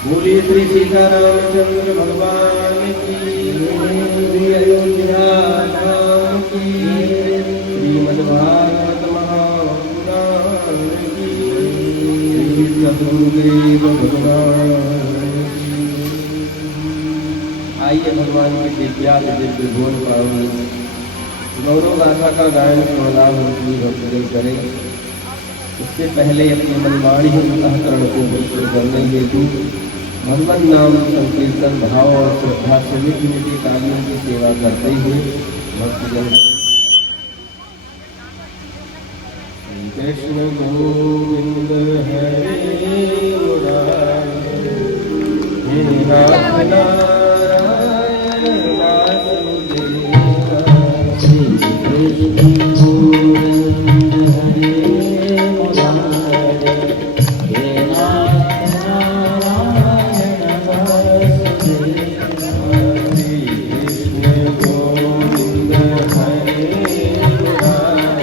बोलिए श्री सीतारामचंद्र भगवान की, श्री अयोध्या धाम की, श्रीमद्भागवत महापुराण की, श्री सद्गुरुदेव भगवान की। आइए भगवान के दिव्य गुण पावन गौरव गाथा का गायन श्रोताओं भक्ति करें। उससे पहले अपनी मनमानी अंतःकरण को पवित्र करने हेतु भगवान नाम संकीर्तन भाव और श्रद्धा से नित्य तालियों की सेवा करते हुए भक्तजन कृष्ण गोविंद हरे मुरारी, हे नाथ नारायण वासुदेव, श्री कृष्ण गोविंद हरे मुरारी, हे नाथ नारायण वासुदेव, श्री कृष्ण गोविंद हरे मुरारी,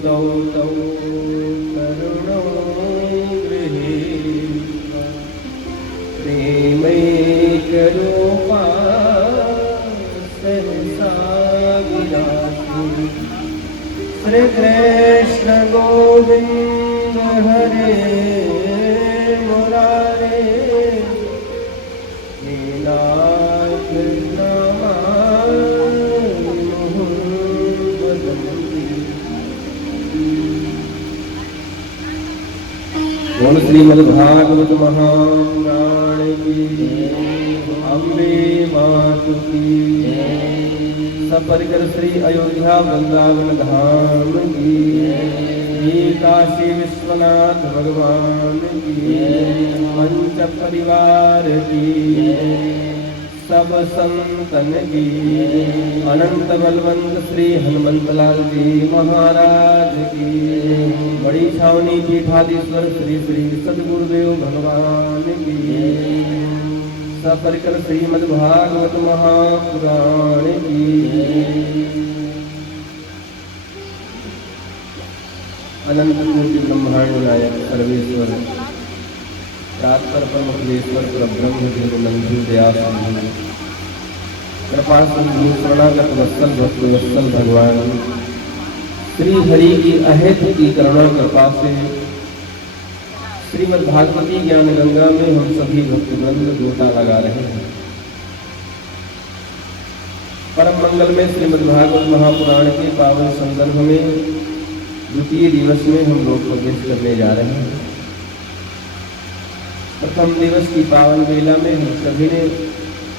तौ तौ करुणो गृहीत्वा प्रेमैकरूपा सहसा विराजि श्री कृष्ण गोविंद हरे मुरारे बोल श्रीमद्भागवत महापुराण की अम्बे मातु की सपरिकर श्री अयोध्या वृंदावन धाम की काशी विश्वनाथ भगवान की पंच परिवार की सब संतन की अनंत बलवंत श्री हनुमंतलाल जी महाराज की बड़ी छावनी पीठाधीश्वर श्री श्री सद्गुरुदेव भगवान की सपरिकर श्रीमद्भागवत महापुराण की अनंत कोटि ब्रह्मांड नायक सर्वेश्वर तात्पर परमेश्वर ब्रह्म नंदू दया कृपा सिंधु शरणागत वत्सल भक्त वत्सल भगवान श्री हरि की अहेत की करुणा कृपा से श्रीमद् भागवती ज्ञान गंगा में हम सभी भक्तवृंद गोता लगा रहे हैं। परम मंगल में श्रीमद् भागवत महापुराण के पावन संदर्भ में द्वितीय दिवस में हम लोग प्रवेश करने जा रहे हैं। प्रथम दिवस की पावन वेला में हम सभी ने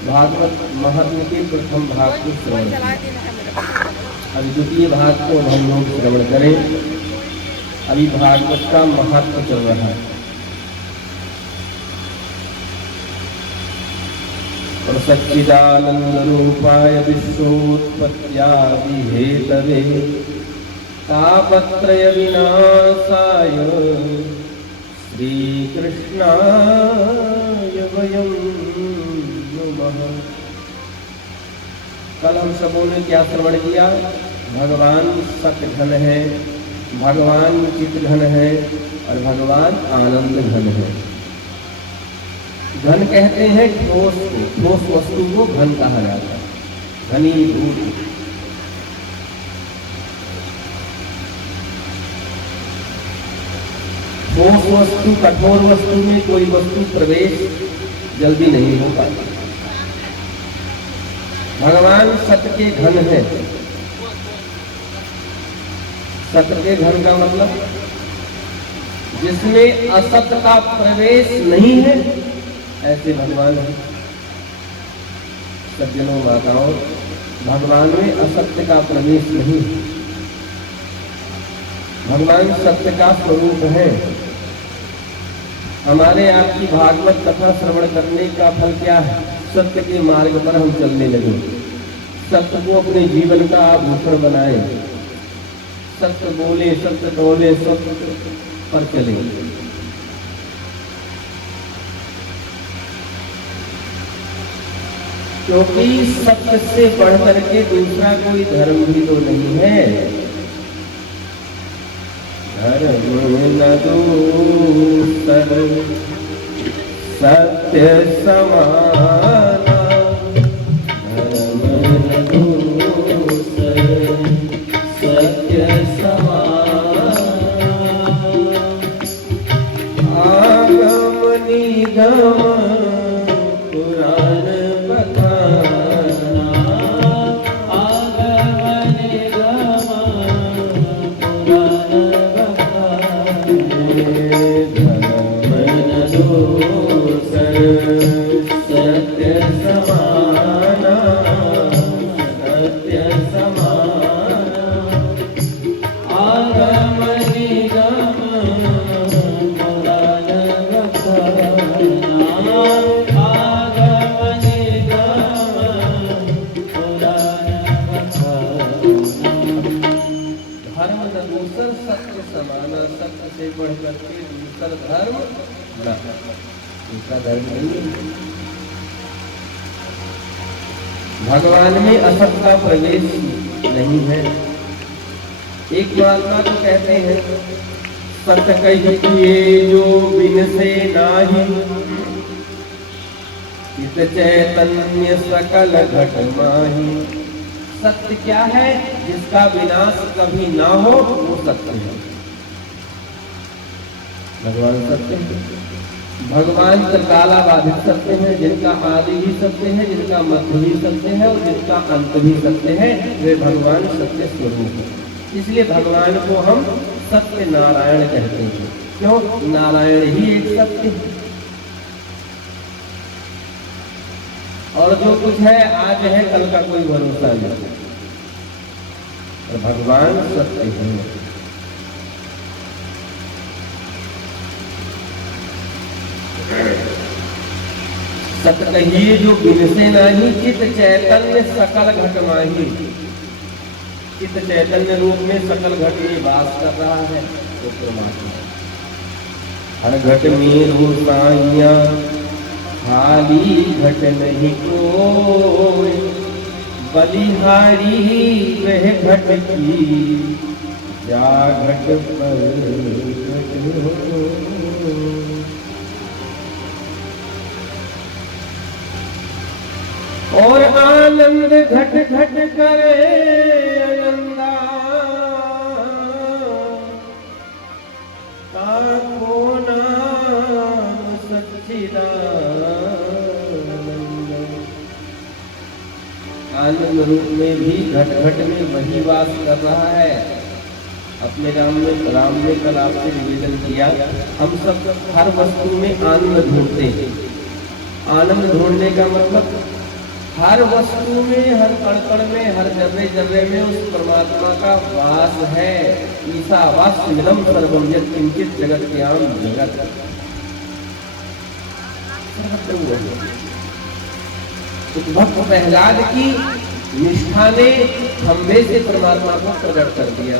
भागवत महात्म के प्रथम भाग को श्रवण किया। अब द्वितीय भाग को हम लोग श्रवण करें। अभी भागवत का महत्व चल रहा है और सच्चिदानंद रूपाय विश्वोत्पत्त्यादि हेतवे तापत्रय विनाशाय श्री कृष्णाय वयं नमः। कल हम सबों ने क्या श्रवण किया? भगवान सत्य घन है, भगवान चित्त घन है और भगवान आनंद घन है। घन कहते हैं ठोस को, ठोस वस्तु को घन कहा जाता है, घनीभूत। ठोस वस्तु, कठोर वस्तु में कोई वस्तु प्रवेश जल्दी नहीं हो पाता। भगवान सत्य के घन है। सत्य के घन का मतलब जिसमें असत्य का प्रवेश नहीं है, ऐसे भगवान है। सज्जनों माताओं, भगवान में असत्य का प्रवेश नहीं है। भगवान सत्य का स्वरूप है। हमारे आपकी भागवत कथा श्रवण करने का फल क्या है? सत्य के मार्ग पर हम चलने लगे, सत्य को अपने जीवन का आभूषण बनाए, सत्य बोले, सत्य बोले, सत्य पर चले। क्योंकि सत्य से बढ़कर के दूसरा कोई धर्म भी तो नहीं है। धर्म न दूसर सत्य समाना, धर्म न दूसर सत्य समाना। आगम निगम पुराण बखाना, आगम निगम पुराण सत्य समाना, सत्य समाना। आगम निगम पुराण बखाना, आगम निगम पुराण बखाना। धर्म न दूसर सत्य समाना, सत्य से बढ़कर के दूसर धर्म न, दूसरा धर्म नहीं। भगवान में असत का प्रवेश नहीं है। एक महात्मा तो कहते हैं, सत कहिए जो बिन से नाही, चित चैतन्य सकल घट माही। सत्य क्या है? जिसका विनाश कभी ना हो वो सत्य है। भगवान सत्य है। भगवान त्रिकाला बाधित सत्य है, जिनका आदि भी सत्य है, जिनका मध्य भी सत्य है और जिनका अंत भी सत्य है, वे भगवान सत्य स्वरूप है। इसलिए भगवान को हम सत्य नारायण कहते हैं। क्यों? नारायण ही एक सत्य है। और जो कुछ है आज है, कल का कोई भरोसा नहीं। तो भगवान सत्य है। सत्य कहिए जो बिन से नाही, चित चैतन्य सकल घट माही। चित चैतन्य रूप में सकल घट में वास कर रहा है तो परमात्मा। हर घट में रो साइया, खाली घट नहीं कोई, बलिहारी वह घट की, जा घट पर घट हो। और आनंद घट घट करे आनंदा, ताको नाम सच्चिदानंद। आनंद रूप में भी घट घट में वही वास कर रहा है। अपने राम ने कल आपसे निवेदन किया, हम सब हर वस्तु में आनंद ढूंढते हैं। आनंद ढूंढने का मतलब हर वस्तु में, हर कण में, हर जर्रे जर्रे में उस परमात्मा का वास है। ईसा वास मिलम सर्वम यत् किंचित जगत्याम जगत। भक्त प्रहलाद की निष्ठा ने खंभे से परमात्मा को प्रकट कर दिया।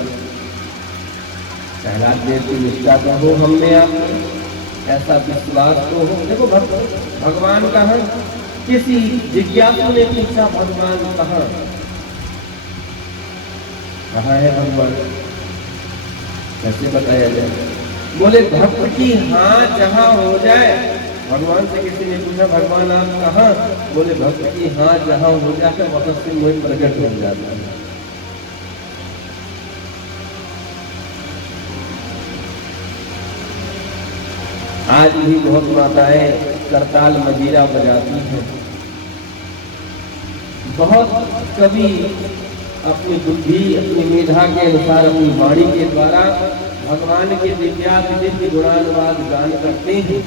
प्रहलाद देव की निष्ठा तो हो हम में, आप ऐसा विश्वास तो हो। देखो भगवान कहाँ? किसी जिज्ञासु ने पूछा, भगवान कहाँ है भगवान? कैसे बताया जाए? बोले भक्त की हाँ जहाँ हो जाए। भगवान से किसी ने पूछा, भगवान आप कहाँ? बोले भक्त की हाँ जहाँ हो जाकर वहां से मुझे प्रकट हो जाता है। आज भी बहुत माताएं करताल मजीरा बजाती हैं। बहुत कवि अपनी बुद्धि, अपनी मेधा के अनुसार, अपनी वाणी के द्वारा भगवान के दिव्य गुणानुवाद गान करते हैं।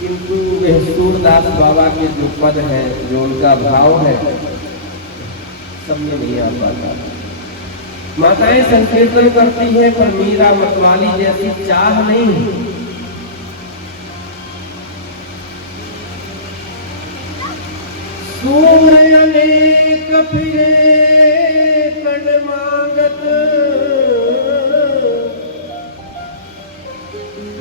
किंतु वह सूरदास बाबा के जो पद है, जो उनका भाव है, सब में नहीं आ पाता। माताएं संकीर्तन करती हैं, पर मीरा मतवाली जैसी चाह नहीं। सूर्य अनेक फिरे कण मांगत,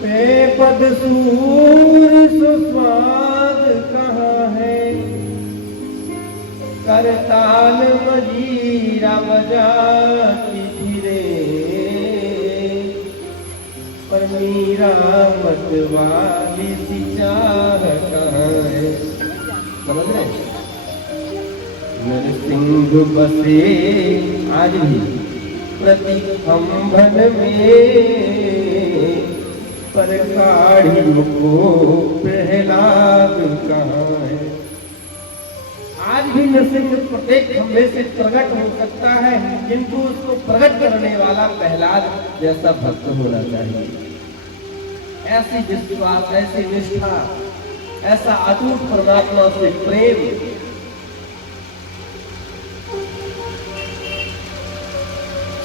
बेपद सूर सुस्वाद कहाँ है, करताल मजीरा बजाती फिरे, पर मीरा मतवाली सी चाह कहाँ है। समझ रहे? नरसिंह बसे आज भी प्रति खंभन में, पर काढ़ियों को प्रहलाद कहाँ है। आज भी नरसिंह प्रत्येक खंभे से प्रकट हो सकता है, किंतु उसको प्रकट करने वाला प्रहलाद जैसा भक्त होना चाहिए। ऐसी विश्वास, ऐसी निष्ठा, ऐसा अटूट परमात्मा से प्रेम।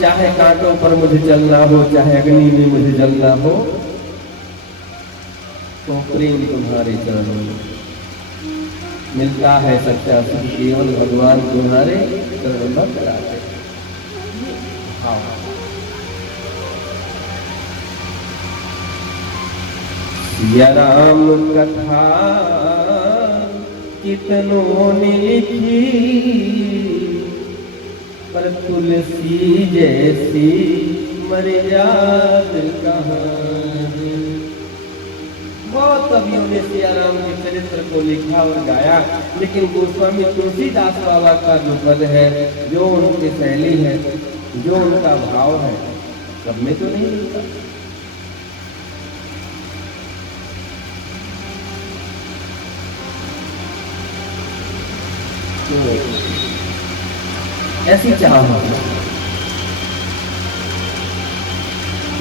चाहे कांटों पर मुझे चलना हो, चाहे अग्नि में मुझे जलना हो, तो प्रेम तुम्हारे चरणों में मिलता है सच्चा सुख, केवल भगवान तुम्हारे चरण में कराते। सिया राम कथा कितनों ने लिखी, पर तुलसी जैसी मर्याद कहाँ। बहुत कवियों ने सिया राम के चरित्र को लिखा और गाया, लेकिन गोस्वामी तुलसीदास बाबा का जो पद है, जो उनकी शैली है, जो उनका भाव है, सब में तो नहीं मिलता। तो ऐसी चाह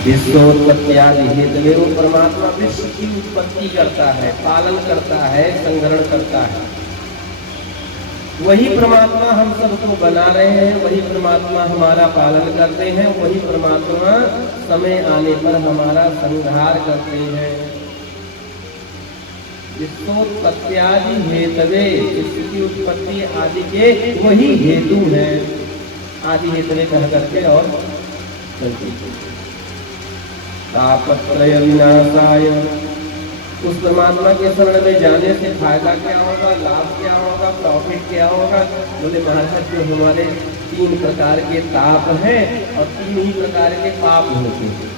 विश्वोत्पत्त्यादि हेतु वो परमात्मा विश्व की उत्पत्ति करता है, पालन करता है, संग्रहण करता है। वही परमात्मा हम सबको बना रहे हैं, वही परमात्मा हमारा पालन करते हैं, वही परमात्मा समय आने पर हमारा संहार करते हैं। विश्वोत्पत्त्यादि हेतवे, विश्व की उत्पत्ति आदि के वही हेतु हैं। आदि हेतवे कह करके और चलती तापत्रय विनाशाय, उस परमात्मा के शरण में जाने से फायदा क्या होगा, लाभ क्या होगा, प्रॉफिट क्या होगा। बोले महाराज जो हमारे 3 प्रकार के ताप हैं और 3 ही प्रकार के पाप होते हैं।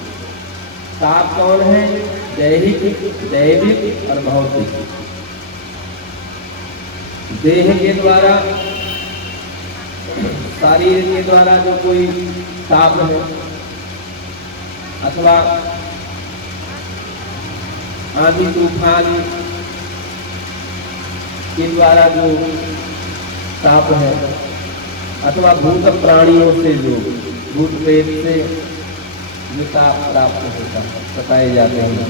ताप कौन है? दैहिक, दैविक और भौतिक। देह के द्वारा, शरीर के द्वारा जो कोई ताप है, अथवा आंधी तूफान के द्वारा जो ताप है, अथवा भूत प्राणियों से जो भूत प्रेत से जो ताप प्राप्त होता है, बताए जाते हैं।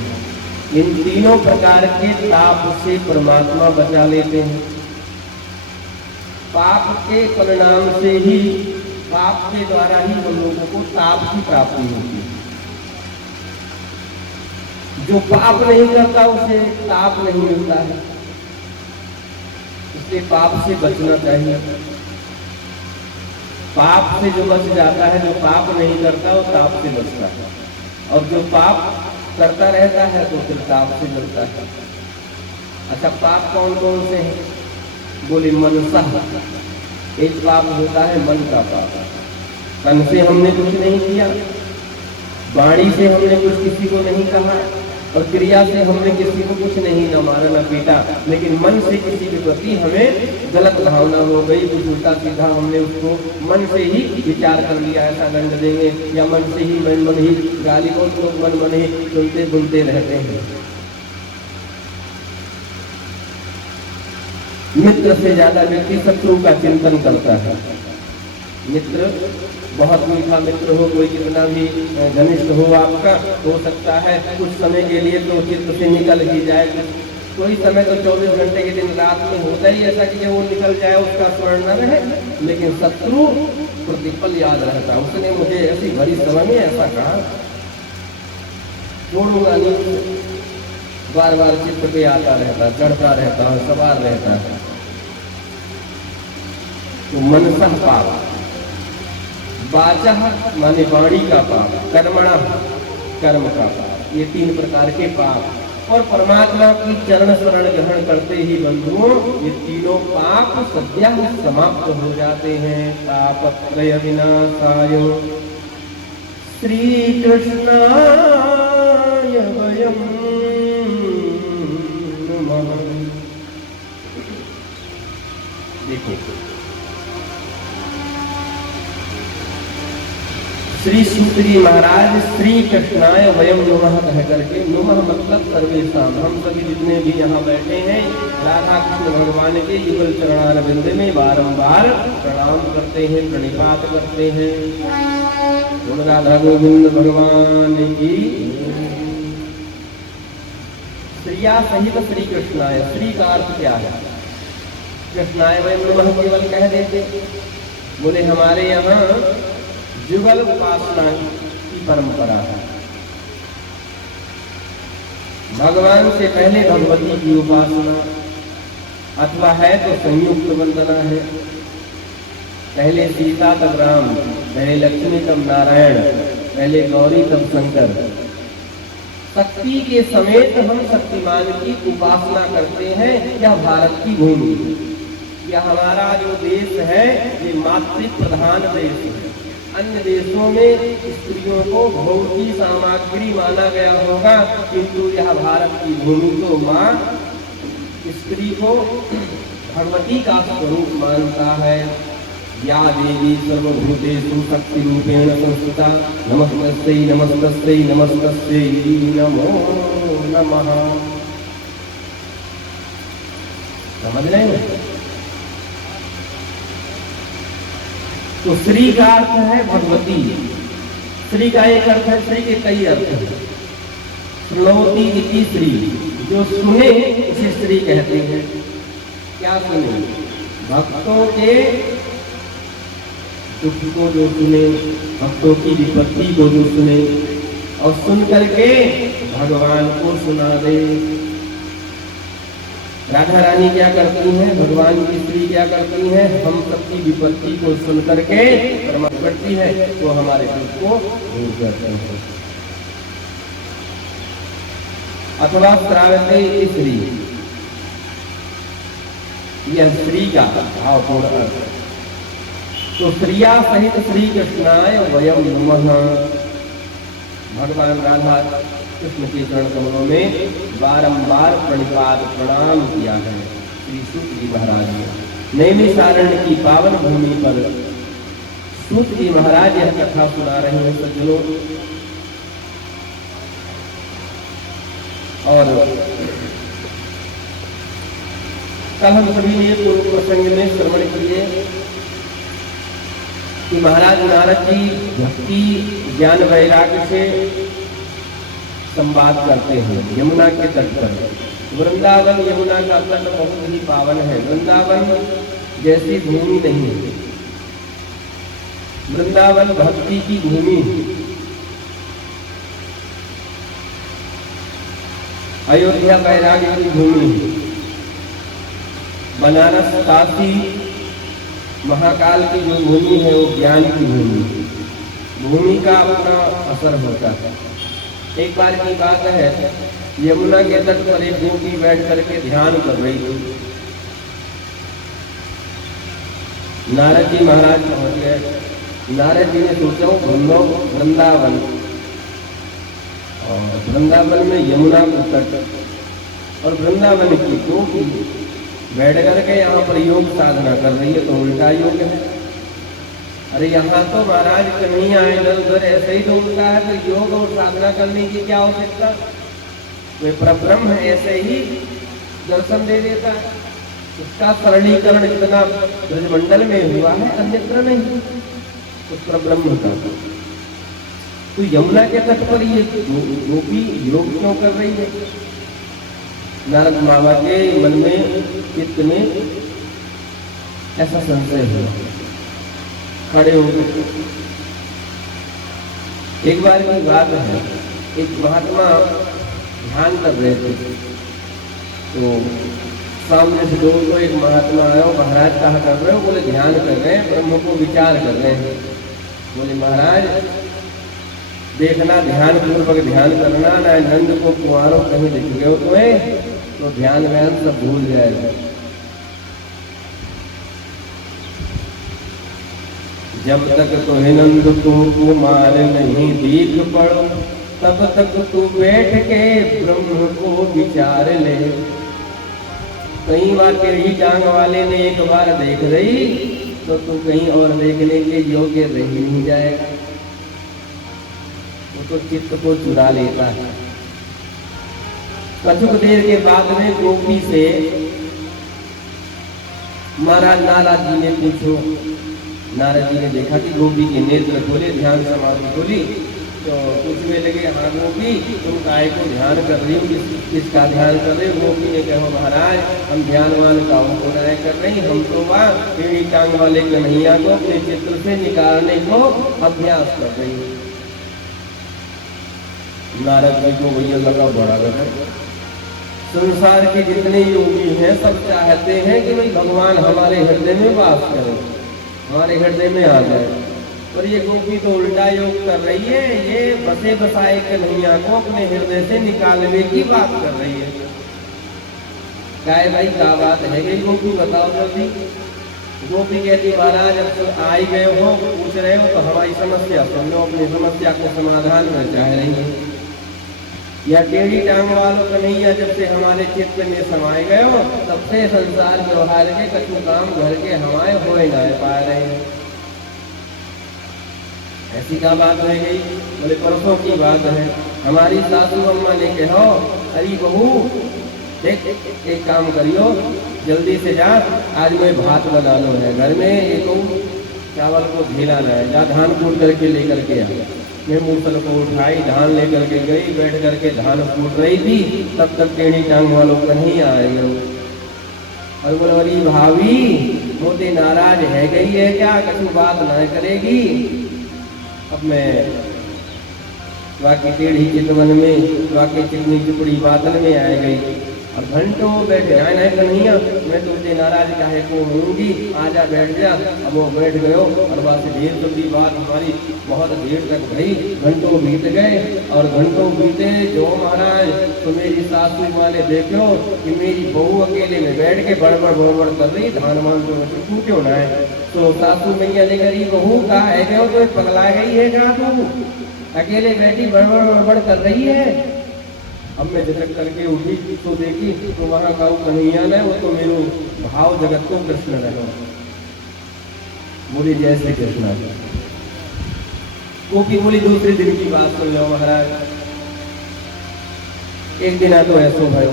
इन तीनों प्रकार के ताप से परमात्मा बचा लेते हैं। पाप के परिणाम से ही, पाप के द्वारा ही हम लोगों को ताप की प्राप्ति होती है। जो पाप नहीं करता उसे ताप नहीं मिलता है, इसलिए पाप से बचना चाहिए। पाप से जो बच जाता है, जो पाप नहीं करता वो ताप से बचता है, और जो पाप करता रहता है तो फिर ताप से बचता है। अच्छा, पाप कौन कौन से हैं? बोले मनसा, एक पाप होता है मन का पाप। तन से हमने कुछ नहीं किया, वाणी से हमने कुछ किसी को नहीं कहा, और क्रिया से हमने किसी को कुछ नहीं न मारा न पीटा, लेकिन मन से किसी के प्रति हमें गलत भावना हो गई, कुछ उल्टा सीधा हमने उसको मन से ही विचार कर लिया, ऐसा दंड देंगे, या मन से ही मन ही गाली को लोग मन ही सुनते सुनते रहते हैं। मित्र से ज्यादा व्यक्ति शत्रु का चिंतन करता है। मित्र बहुत मीठा मित्र हो, कोई कितना भी घनिष्ठ हो आपका, हो सकता है कुछ समय के लिए तो चित्त से निकल ही जाए। कोई समय तो 24 घंटे के दिन रात में होता ही ऐसा कि वो निकल जाए, उसका स्मरण न रहे, लेकिन शत्रु प्रतिपल याद रहता। उसने मुझे ऐसी भरी समय में ऐसा कहा, छोड़ूंगा नहीं, बार बार चित्त पे आता रहता, चढ़ता रहता है, सवार रहता है। तो मनसा पाप, वाचा माने वाणी का पाप, कर्मणा कर्म का पाप, ये 3 प्रकार के पाप। और परमात्मा की चरण शरण ग्रहण करते ही बंधुओं ये तीनों पाप सद्या समाप्त हो जाते हैं। तापत्रय विनाशाय श्री कृष्णाय वयं नमः। देखिए, श्री सुप्री महाराज श्री कृष्णाय वयं नमः कह करके, नमः मतलब सर्वेशाम, हम सभी जितने भी यहाँ बैठे हैं राधा कृष्ण भगवान के युगल चरणारविंद में बारंबार प्रणाम करते हैं, प्रणिपात करते हैं। बोल राधा गोविंद भगवान की। श्रिया सहित श्री कृष्णाय, श्री का अर्थ क्या है? कृष्णाय वयं नमः केवल कह देते। बोले हमारे यहाँ जुगल उपासना की परंपरा है। भगवान से पहले भगवती की उपासना, अथवा है तो संयुक्त वंदना है। पहले सीता तब राम, पहले लक्ष्मी तब नारायण, पहले गौरी तब शंकर। शक्ति के समेत हम शक्तिमान की उपासना करते हैं। यह भारत की भूमि, या हमारा जो देश है ये मातृ प्रधान देश है। अन्य देशों में स्त्रियों को भोग की सामग्री माना गया होगा, किंतु यह भारत की भूमि तो माँ स्त्री को भगवती का स्वरूप मानता है। या देवी सर्वभूतेषु शक्ति रूपेण संस्थिता नमस्तस्यै नमस्तस्यै नमस्तस्यै नमो नमः। समझ रहे हैं? तो श्री का अर्थ है भगवती। श्री का एक अर्थ है, श्री के कई अर्थ हैं। श्रोति इति श्री, जो सुने उसे श्री कहते हैं। क्या सुने? भक्तों के दुख को जो सुने, भक्तों की विपत्ति को जो सुने और सुन करके भगवान को सुना दे। राधा रानी क्या करती हैं? भगवान की स्त्री क्या करती हैं? हम सबकी विपत्ति को सुन करके परमात्मा करती है तो हमारे दुख को दूर करते हैं। अथवा श्रावते स्त्री, यह स्त्री का भावपूर्ण अर्थ। तो स्त्रिया सहित श्री कृष्णाय वयम नमः। भगवान राधा कृष्ण के चरण कमलों में बारंबार प्रणिपात प्रणाम किया है। श्री सूत जी महाराज ने नैमिषारण्य की पावन भूमि पर सूत जी महाराज यह कथा सुना रहे हैं सज्जनों। और कल हम सभी ने पूर्व प्रसंग में श्रवण किए कि महाराज नारद जी भक्ति ज्ञान वैराग्य से संवाद करते हैं यमुना के तट पर। वृंदावन यमुना का तट बहुत ही पावन है। वृंदावन जैसी भूमि नहीं है। वृंदावन भक्ति की भूमि है। अयोध्या वैराग्य की भूमि है। बनारस काशी महाकाल की जो भूमि है वो ज्ञान की भूमि है। भूमि का अपना असर होता है। एक बार की बात है, यमुना के तट पर एक गोपी बैठ करके ध्यान कर रही थी। नारद जी महाराज पहुंच गए। नारद जी ने सोचा वृंदावन, और वृंदावन में यमुना का तट और वृंदावन की गोपी बैठ करके यहाँ पर योग साधना कर रही है, तो उल्टा योग है। अरे यहाँ तो महाराज कहीं आए इधर उधर ऐसे ही ढूंढता है, तो योग और साधना करने की क्या आवश्यकता? वे परब्रह्म ऐसे ही दर्शन दे देता है। उसका सरलीकरण इतना ब्रजमंडल में हुआ है, अन्यत्र नहीं उस परब्रह्म का। तो यमुना के तट पर ये गोपी योग क्यों कर रही है? नारद बाबा के मन में चित्त में ऐसा संशय हुआ। खड़े हो गए। एक बार की बात है, एक महात्मा ध्यान कर रहे थे, तो सामने से दो एक महात्मा आया। महाराज कहा कर रहे हो? बोले ध्यान कर रहे हैं, ब्रह्म को विचार कर रहे हैं। बोले महाराज देखना, ध्यान पूर्वक ध्यान करना, ना नंद को कुंवारों कहीं लिख गए हो तुम्हें तो ध्यान व्यान सब भूल जाएगा। जब तक तो नंद को कुमार नहीं दीख पड़ो, तब तक तू बैठ के ब्रह्म को विचार ले। कई बार तेरी जांग वाले ने एक बार देख रही तो तू कहीं और देखने के योग्य रह नहीं जाएगा। वो तो चित्त को चुरा लेता है। कछुक देर के बाद में गोपी से महाराज नारद जी ने पूछो। नारद जी ने देखा कि गोपी के नेत्र खोले, ध्यान समाधि खोली, तो पूछने लगे, हाँ गोपी तुम काय को ध्यान कर रही हो? किसका ध्यान कर रहे हो? गोपी ने कहा महाराज हम ध्यानवान काऊ को न्याय कर रही, हम तो वहाँ पीढ़ी टांग वाले कन्हैया को अपने चित्र से निकालने को अभ्यास कर रही है। नारद जी को भैया लगा बड़ा लगा। संसार के जितने योगी हैं सब चाहते हैं कि भाई भगवान हमारे हृदय में वास करे, हमारे हृदय में आ जाए। और ये गोपी तो उल्टा योग कर रही है, ये बसे बसाए कन्हैया को अपने हृदय से निकालने की बात कर रही है। क्या भाई क्या बात है? गोपी बताओ जल्दी। गोपी कहती महाराज अब तो आ ही गए हो, पूछ रहे हो तो हमारी समस्या सुन लो, अपनी समस्या को समाधान में चाह रही है। या टेढ़ी टांग वालों कन्हैया जब से हमारे चित्त में समाये गए हो तब से संसार व्यवहार के कछु काम घर के हमारे हो ना पा रहे हैं। ऐसी क्या बात रह गई? बोले परसों की बात है, हमारी सासू अम्मा ने कहो अरे बहू एक काम करियो, जल्दी से जा, आज मैं भात बना लो है घर में, एक चावल को ढीला लाए, जा धान कूट करके लेकर के आ। मैं मूसल को उठाई, धान लेकर के गई, बैठ करके धान कूट रही थी, तब तक टेढ़ी टांग वालों कहीं आ रही हो। और बोलो अरे भाभी मोती नाराज है गई है क्या, कछु बात ना करेगी? अब मैं वाकई टेढ़ी चितवन में, वाकई चिकनी चुपड़ी बादल में आ गई। अब घंटों बैठे आए नहीं कन्हैया, मैं तुझे नाराज काहे को होऊंगी, आजा बैठ जा। अब वो बैठ गयो और वहां से ढेर तो की बात हमारी बहुत देर तक भई, घंटों बीत गए। और घंटों बीते जो महाराज तो मेरी सासू माँ ने देखो कि मेरी बहू अकेले में बैठ के बड़बड़ बड़बड़ कर रही, धान मान तो क्यों ना है। तो सासू मैया ने कही बहू का है क्यों, तो पगला गई है क्या तू, अकेले बैठी बड़बड़ बड़बड़ कर रही है। अब मैं झटक करके उठी तो देखी तो वहां का कन्हैया ने, वो तो मेरो भाव जगत को कृष्ण रहे, बोली जैसे कृष्ण। गोपी बोली दूसरे दिन की बात सुन लो महाराज। एक दिन तो ऐसो भयो,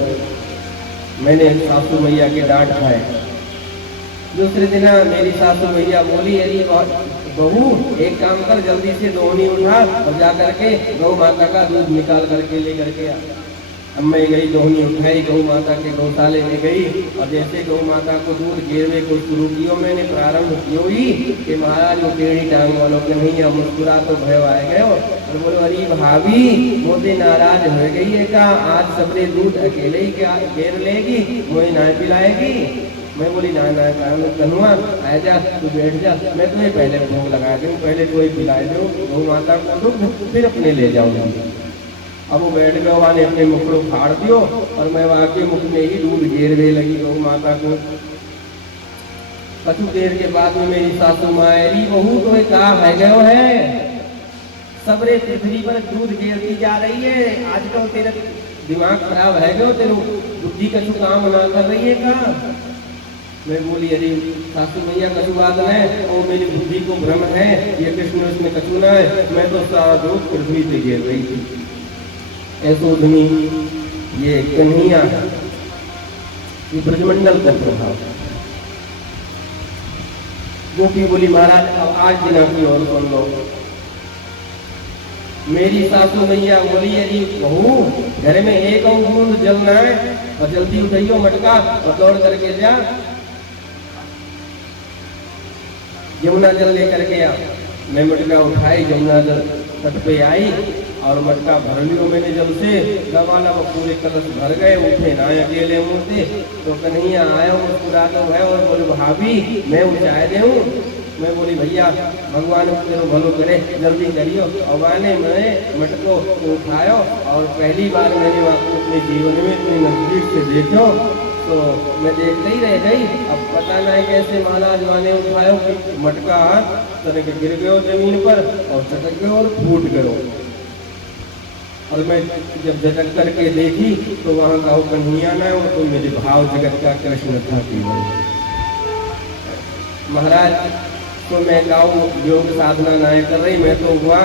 मैंने सासू मैया के डांट खाए। दूसरे दिन मेरी सासू मैया बोली अरे बहू एक काम कर, जल्दी से दोहनी उठा और जा करके गौ माता का दूध निकाल करके ले करके आ। अब मैं गई, दोहनी उठाई, गौ माता के गौशाले में गई और जैसे गौ माता को दूध गिरवे को शुरू किया, मैंने प्रारंभ किया ही कि महाराज वो टेढ़ी टांग वालों के नहीं मुस्कुरा तो भय आए गए और बोलो अरे भाभी मोदी नाराज हो गई है का, आज सबने दूध अकेले ही क्या घेर लेगी, मुझे ना पिलाएगी। मैं बोली ना ना कन्हुआ आ जा, तू बैठ जा, मैं तुम्हें पहले भोग लगा दूँ, पहले तो पिलाए दो गौ माता को दूध, फिर अपने ले जाऊंगी। अब वो बैठ गए, वहाँ ने अपने मुख को फाड़ दियो और मैं वहाँ के मुख में ही दूध घेरवे लगी गौ माता को। कुछ देर के बाद में मेरी सासू माँ आई, बहू तो कहा है गयो है, सबरे पृथ्वी पर दूध घेरती जा रही है, आजकल तेरा दिमाग खराब है गयो, तेरे बुद्धि कछु काम ना कर रही है का। मैं बोली अरे सासू मैया कछु बात है, और मेरी बुद्धि को भ्रम है, ये कृष्ण उसमें कछु ना है, मैं तो सारा दूध पृथ्वी पे घेर रही थी। ऐसो धनी ये कन्हैया ये ब्रजमंडल का प्रभाव। गोपी बोली महाराज अब आज दिना की और सुन लो। मेरी सासू मैया बोली अरे बहू घर में एक बूंद जलना है और जल्दी उठाइयो मटका और दौड़ करके जा यमुना जल लेकर के आ। मैं मटका उठाई, यमुना जल तट पे आई और मटका भर लियो मैंने जल से, लबालब पूरे कलश भर गए, उठे ना अकेले मुझसे। तो कन्हैया आया मुस्कुराता है और बोले भाभी मैं ऊँचाए दे हूँ। मैं बोली भैया भगवान तेरे भलो करे, जल्दी करियो। और मैंने मटको उठायो और पहली बार मैंने अपने जीवन में इतनी नजदीक से देखो तो मैं देखते ही रह गई। अब पता नहीं कैसे महाराज माने उठायो कि मटका तरह के गिर गयो जमीन पर और चटक गयो और फूट गयो। और मैं जब झटक करके देखी तो वहां का वो कन्हैया ना, वो तो मेरे भाव जगत का कृष्ण था केवल। महाराज तो मैं गाँव योग साधना ना कर रही, मैं तो हुआ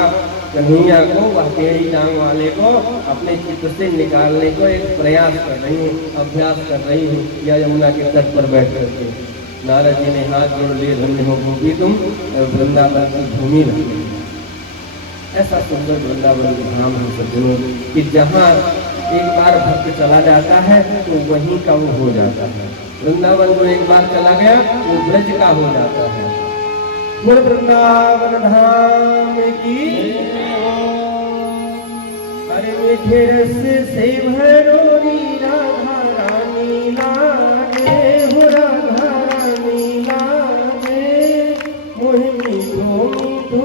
कन्हैया को, वह टेढ़ी टांग वाले को अपने चित्त से निकालने को एक प्रयास कर रही हूँ, अभ्यास कर रही हूँ। या यमुना के तट पर बैठ करके नारद जी ने हाथ जोड़ लिए, धन्य हो गोपी तुम वृंदावन की भूमि रही। ऐसा सुंदर वृंदावन धाम है सज्जनों कि जहाँ एक बार भक्त चला जाता है तो वहीं का वो हो जाता है। वृंदावन को एक बार चला गया वो ब्रज का हो जाता है। बोल वृंदावन धाम की, अरे मीठे रस से भरोरी राधा रानी लागे, हो राधा रानी लागे, मोहि मीठो मीठो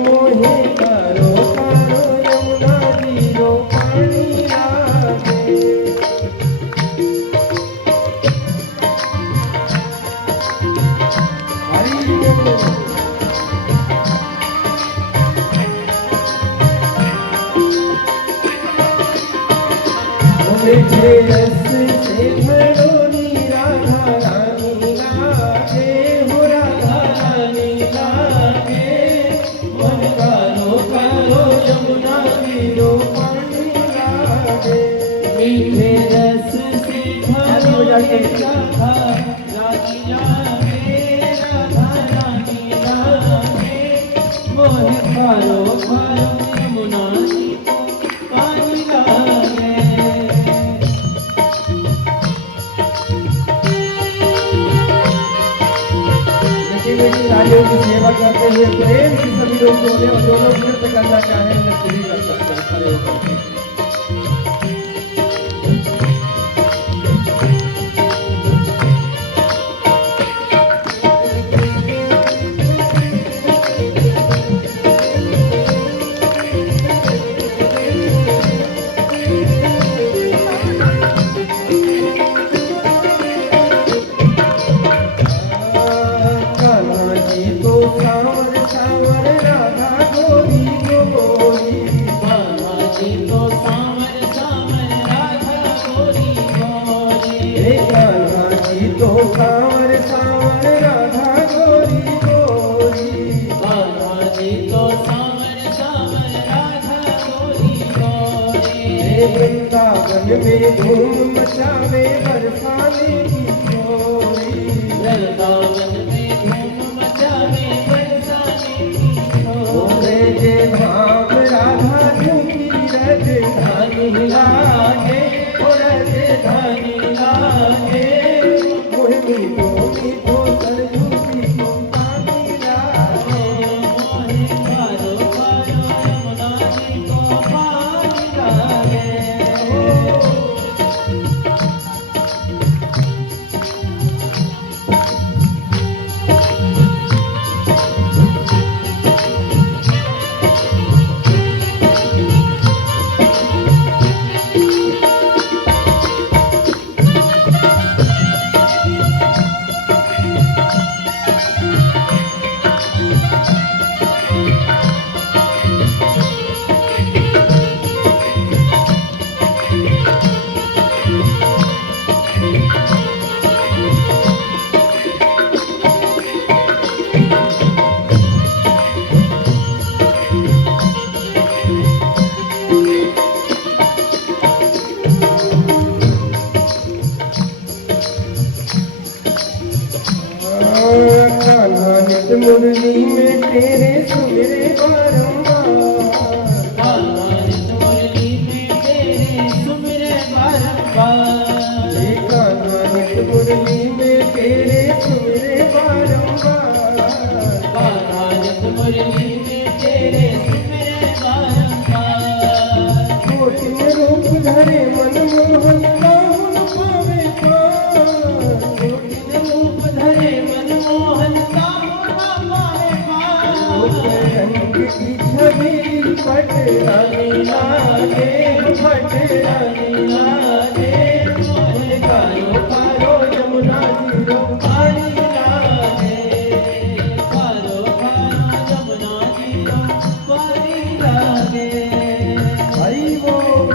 मोहे करो करो यमुना जीरो पानी लागे। मीठे रस से भरोनी राधा रानी लागे हो राधा रानी लागे मन कालो कालो यमुना तीरो पानी लागे मीठे रस से भरोनी राधा रानी लागे राधा रानी लागे मोहे कालो कालो यमुना तीरो पानी लागे। राजों की सेवा करते हुए प्रेम की सभी लोग बोले और जो लोग नृत्य करना चाहें नृत्य भी कर सकते हैं खड़े होकर के। सावर सावर राधा गोरी गोरी बाबा जी तो सावर सावर राधा गोरी गोरी वृंदावन में धूम मचावे बरसाने की चोरी वृंदावन में धूम मचावे बरसाने की चोरी जे धाम राधा झूठी राजधानी लागे राजधानी लागे मीठो मीठो सरजू मीठो पानी लागे मोहे कालो कालो यमुना मीठो पानी लागे। मुरली में तेरे सुमिरे बारंबार मुरली में तेरे सुमिरे बारंबार मुरली में तेरे सुमिरे बारंबार मुरली में तेरे सुमिरे बारंबार कोटि में रूप धरे मनमोहन काहुन पावे पार कोटि में रूप धरे मनमोहन रंग की छवि पटरानी लागे पटरानी लागे मोहे कालो कालो यमुना तीरो पानी लागे कालो कालो यमुना तीरो पानी लागे। हरि बोल।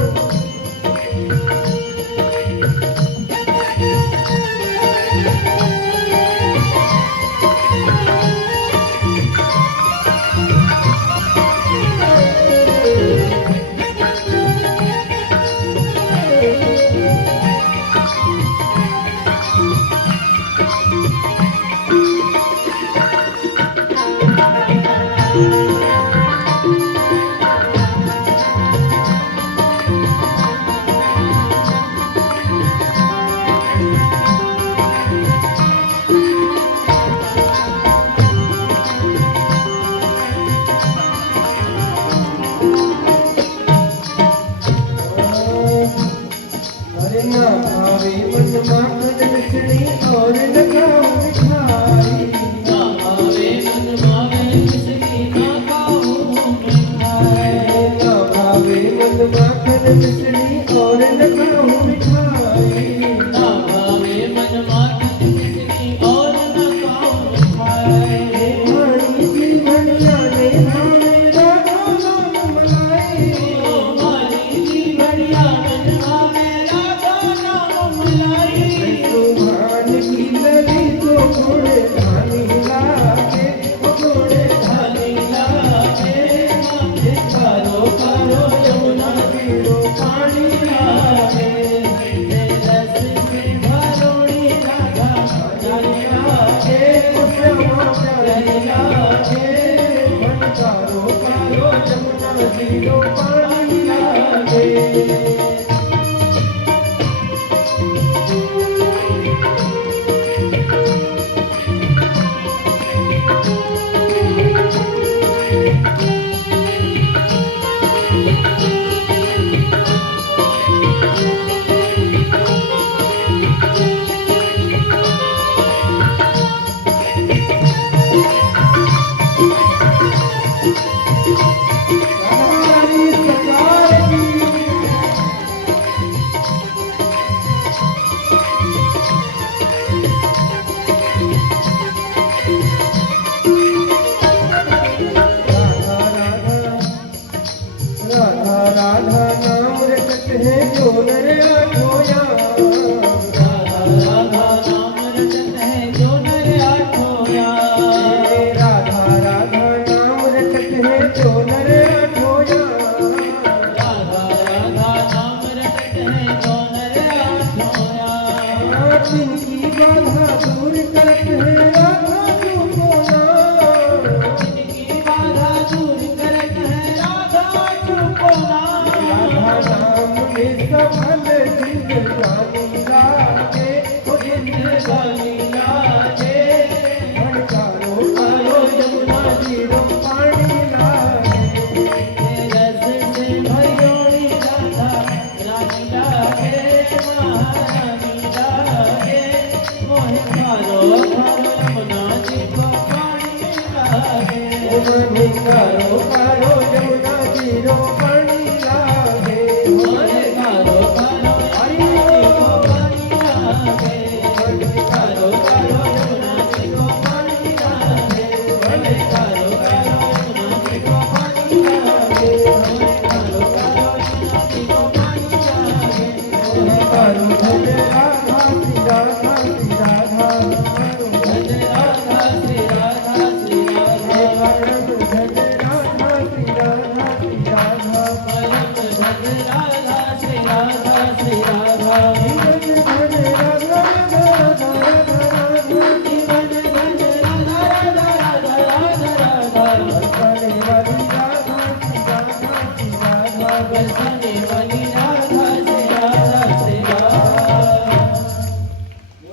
मारो जमुना जीरो पानी लागे।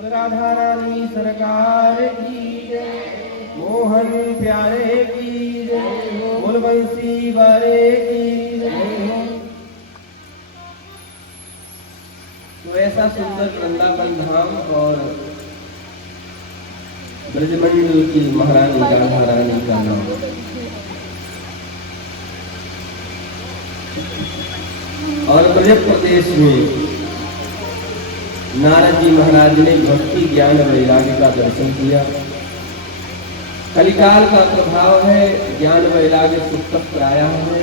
राधा रानी सरकार की जय, मोहन प्यारे की जय, बोल बंसी वाले की जय। तो ऐसा सुंदर वृंदावन धाम और ब्रजमंडल की महारानी राधा रानी का नाम। और ब्रज प्रदेश में नारद जी महाराज ने भक्ति ज्ञान वैराग्य का दर्शन किया। कलिकाल का प्रभाव है, ज्ञान वैराग्य सुख तक प्राया है।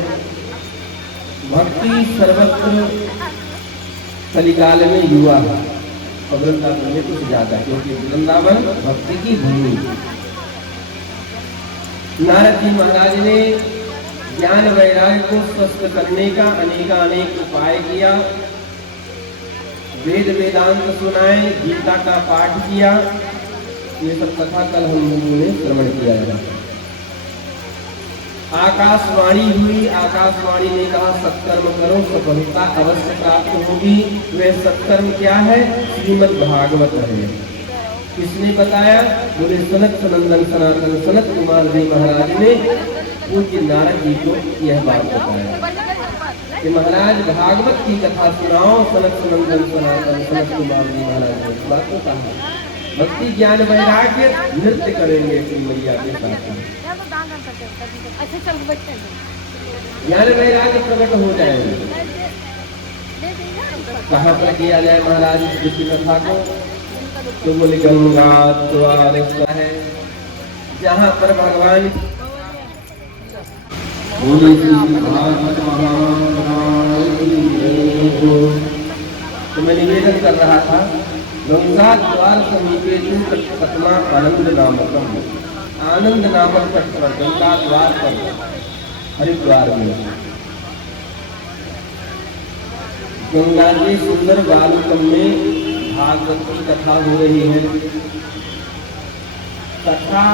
भक्ति सर्वत्र कलिकाल में युवा है और वृंदावन में कुछ ज्यादा, क्योंकि वृंदावन भक्ति की भूमि। नारद जी महाराज ने ज्ञान वैराग्य को स्वस्थ करने का अनेक उपाय किया। वेद वेदांत सुनाए, गीता का पाठ किया। ये सब कथा कल हम लोगों ने श्रवण किया है। आकाशवाणी हुई, आकाशवाणी ने कहा सत्कर्म करो सफलता अवश्य प्राप्त होगी। वह सत्कर्म क्या है? श्रीमद् भागवत है। किसने बताया? बोले सनत सनंदन सनातन सनत कुमार जी महाराज ने पूज्य नारद जी को यह बात बताया कि महाराज भागवत की कथा सुनाओ। सनत सनंदन सनातन सनत कुमार जी महाराज ने बात को कहा। भक्ति ज्ञान वैराग्य नृत्य करेंगे श्री मैया के साथ। ज्ञान वैराग्य प्रकट हो जाएंगे। कहाँ पर किया जाए महाराज इस कथा को? तो बोले गंगा द्वार है, जहाँ पर भगवान तो मैं निवेदन कर रहा था, गंगा द्वार समीपे तत्मा आनंद नामकम, आनंद नामक तट पर गंगा द्वार पर हरिद्वार में गंगा जी सुंदर बालुकम में भागवत की कथा हो रही है। कथा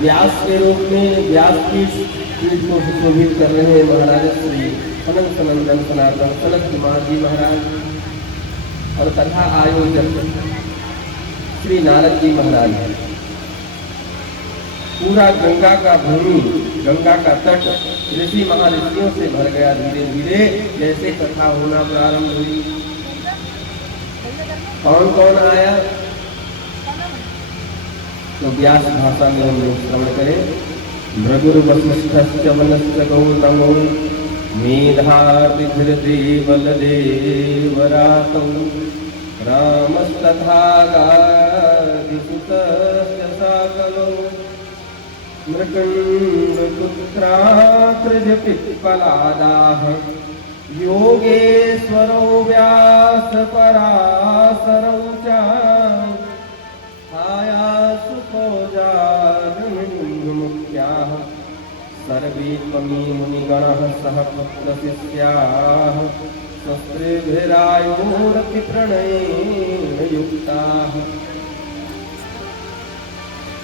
व्यास के रूप में व्यास की पीठ को सुशोभित कर रहे हैं महाराज श्री सनक सनंदन सनातन सनत कुमार जी महाराज और कथा आयोजक श्री नारद जी महाराज। पूरा गंगा का भूमि, गंगा का तट ऋषि महाऋषियों से भर गया। धीरे धीरे जैसे कथा होना प्रारंभ हुई, कौन कौन आया तो व्यास भाषा में हम लोग श्रवण करें। भृगुर वसिष्ठश्च वनश्च गौतमो मेधातिथिर्देवलदेवरातौ रामस्तथा गादिसुतश्च साकलो मृकण्डपुत्रात्रिजपित्पलादाः योगेश्वरो व्यासपराशरौ च मुख्याः सर्वे त्वमी मुनिगणः सह पुत्रशिष्याः शस्त्रेभिरायोरपि प्रणयेन युक्ताः।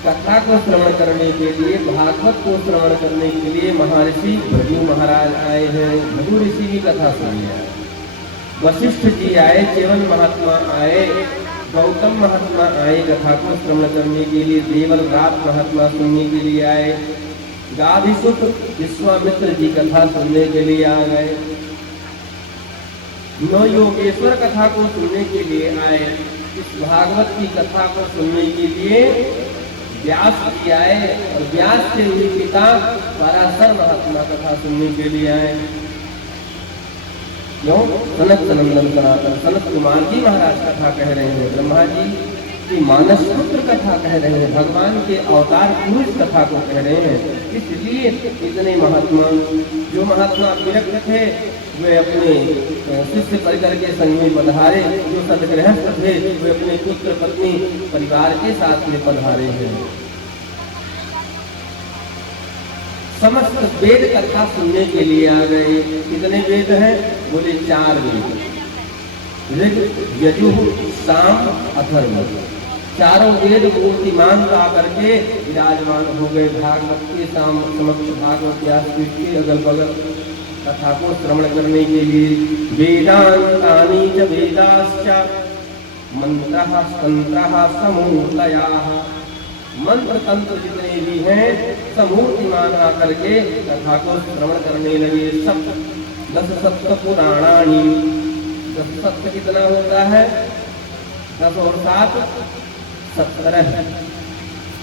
कथा को श्रवण करने के लिए, भागवत को श्रवण करने के लिए महर्षि भृगु महाराज आए हैं। भृगु ऋषि की कथा सुनिए। वशिष्ठ जी आए, च्यवन महात्मा आए, गौतम महात्मा आए कथा को श्रवण करने के लिए। देवलरात महात्मा सुनने के लिए आए। गादिसुत विश्वामित्र जी कथा सुनने के लिए आ गए। नौ योगेश्वर कथा को सुनने के लिए आए। इस भागवत की कथा को सुनने के लिए व्यास जी आए और व्यास से हुई पिता पराशर महात्मा कथा सुनने के लिए आए। क्यों? सनत सनंदन सनातन सनत कुमार जी महाराज कथा कह रहे हैं। ब्रह्मा जी की मानस पुत्र कथा कह रहे हैं। भगवान के अवतार पुरुष कथा को कह रहे हैं। इसलिए इतने महात्मा, जो महात्मा विरक्त थे वे अपने शिष्य परिकर के संग में पधारे। जो सदगृहस्थ थे वे अपने पुत्र पत्नी परिवार के साथ में पधारे हैं। समस्त वेद कथा सुनने के लिए आ गए। कितने वेद हैं? बोले 4 वेद, ऋग यजुः साम अथर्व। चारों वेद मूर्तिमान ला करके विराजमान हो गए भागवत के समक्ष। भागवत व्यास पीठ के अगल बगल कथा को श्रवण करने के लिए। वेदांतानि च वेदाश्च मंत्रः तंत्रः समूर्तयः। मंत्र तंत्र जितने भी हैं समूर्तिमान आकर के कथा को श्रवण करने लगे। सब 10 सप्त पुराणानि। 10 सप्त कितना होता है? 10 और 7 17।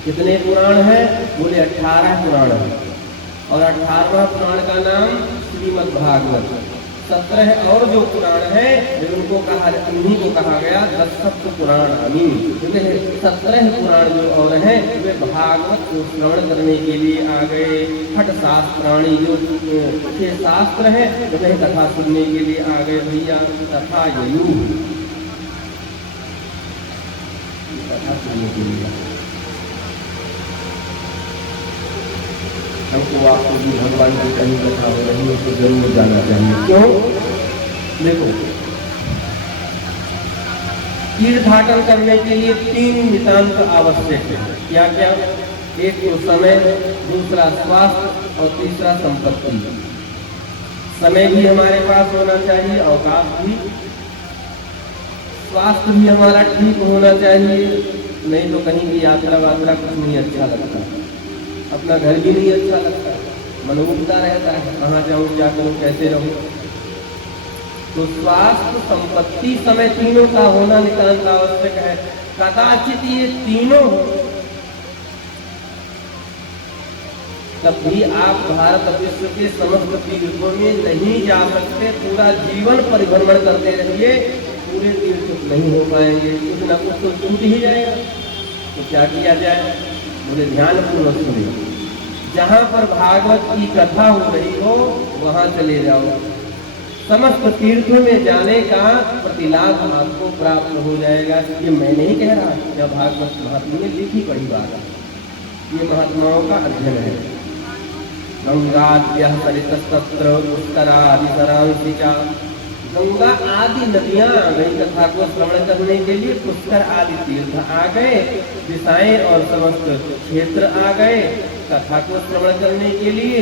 कितने पुराण हैं? बोले 18 पुराण है। और 18वां पुराण का नाम श्रीमद् भागवत। 17 और जो पुराण है उनको कहा, उन्हीं को कहा गया 10 सप्त पुराणानि। 17 पुराण जो और हैं वे भागवत को श्रवण करने के लिए आ गए। फट शास्त्राणी जो 6 शास्त्र हैं वे कथा सुनने के लिए आ गए भैया। तथा ययु कथा सुनने के लिए हमको आपको भी भगवान की कहीं कथा हो रही है तो जरूर जाना चाहिए। क्यों? देखो, तीर्थाटन करने के लिए 3 नितांत आवश्यक है। क्या क्या? एक तो समय, दूसरा स्वास्थ्य और तीसरा संपत्ति। समय भी हमारे पास होना चाहिए, अवकाश भी, स्वास्थ्य भी हमारा ठीक होना चाहिए। नहीं तो कहीं भी यात्रा वात्रा कुछ नहीं अच्छा लगता, अपना घर भी नहीं अच्छा लगता, मन उबता रहता है, कहाँ जाऊँ, क्या करूँ, कैसे रहूँ। तो स्वास्थ्य, संपत्ति, समय तीनों का होना नितांत आवश्यक है। कदाचित ये तीनों हो तब भी आप भारत विश्व के समस्त तीर्थों में नहीं जा सकते। पूरा जीवन परिभ्रमण करते रहिए, पूरे तीर्थ नहीं हो पाएंगे, कुछ न कुछ तो छूट ही जाएगा। तो क्या किया जाए? बोले ध्यान पूर्वक सुनिए। जहाँ पर भागवत की कथा हो रही हो वहाँ चले जाओ। समस्त तीर्थों में जाने का प्रतिलाभ आपको प्राप्त हो जाएगा। ये मैं नहीं कह रहा, यह भागवत महात्मा में लिखी पढ़ी बात है। ये महात्माओं का अध्ययन है। गंगाद्यः सरितस्तत्र पुष्करादिसरांसि च। गंगा आदि नदियां आ गई कथा को श्रवण करने के लिए। पुष्कर आदि तीर्थ आ गए, दिशाएं और समस्त क्षेत्र आ गए कथा को श्रवण करने के लिए।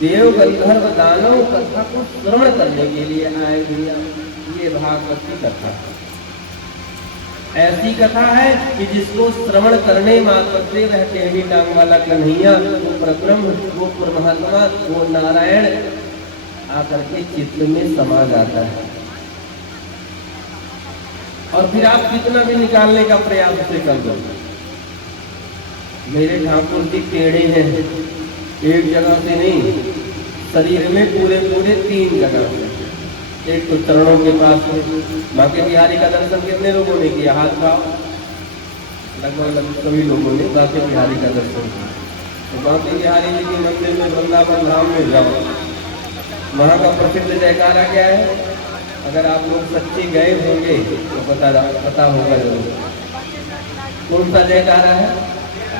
देव गंधर्व दानव कथा को श्रवण करने के लिए आए भैया। ये भागवत की कथा ऐसी कथा है कि जिसको श्रवण करने मात्र से वह टेढ़ी टांग वाला कन्हैया, वो परब्रह्म, वो परमात्मा, वो नारायण आकर के चित्त में समा जाता है। और फिर आप कितना भी निकालने का प्रयास से कर दो, मेरे ठाकुर जी टेढ़े हैं, एक जगह से नहीं, शरीर में पूरे पूरे 3 जगह से। एक तो चरणों के पास में बांके बिहारी का दर्शन कितने लोगों ने किया? हाथ उठाओ। लगभग सभी लोगों ने बांके बिहारी का दर्शन किया। तो बांके बिहारी जी के मंदिर में, वृंदावन धाम में जाओ, वहाँ का प्रसिद्ध जयकारा क्या है? अगर आप लोग सच्चे गए होंगे तो पता होगा जरूर। कौन सा जयकारा है?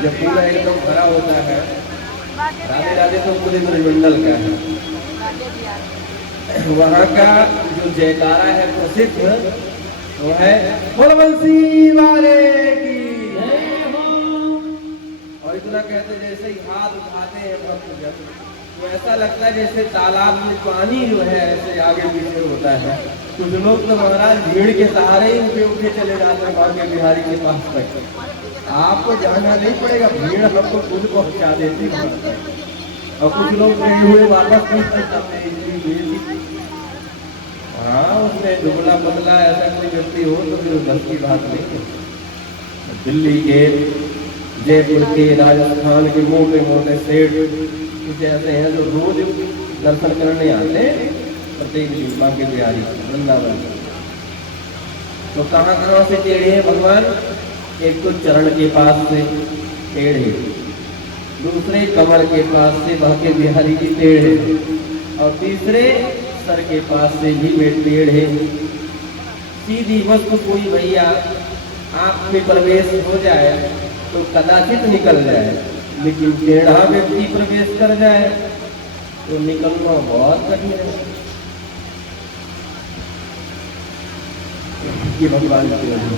जब पूरा एकदम भरा होता है, राधे राधे तो पूरे ब्रजमंडल का है। वहाँ का जो जयकारा है प्रसिद्ध, वो है बोल बंसी वाले की जय हो। और इतना कहते जैसे ही हाथ उठाते हैं भक्तजन, तो ऐसा लगता है जैसे तालाब में पानी जो है ऐसे आगे पीछे होता है। कुछ लोग तो महाराज भीड़ के सहारे ही उठे उठे चले जाते हैं बांके बिहारी के पास तक। आपको जाना नहीं पड़ेगा, भीड़ हमको खुद पहुंचा देती है। और कुछ लोग गए हुए वापस नहीं कर सकते। हाँ, उसमें दुबला पतला ऐसा कोई व्यक्ति हो तो फिर बस की बात नहीं है। दिल्ली के, जयपुर के, राजस्थान के मोटे मोटे सेठ कुछ ऐसे हैं जो रोज दर्शन करने आते हैं प्रत्येक दिन बांके बिहारी वृंदावन। तो कहाँ कहाँ से टेढ़े हैं भगवान? एक तो चरण के पास से टेढ़े, दूसरे कमर के पास से बांके बिहारी की टेढ़े, और तीसरे सर के पास से भी टेढ़े। सीधी वस्तु कोई भैया आंख में प्रवेश हो जाए तो कदाचित निकल जाए, लेकिन टेढ़ा व्यक्ति प्रवेश कर जाए तो निकलना बहुत कठिन है। ये भगवान की वजह।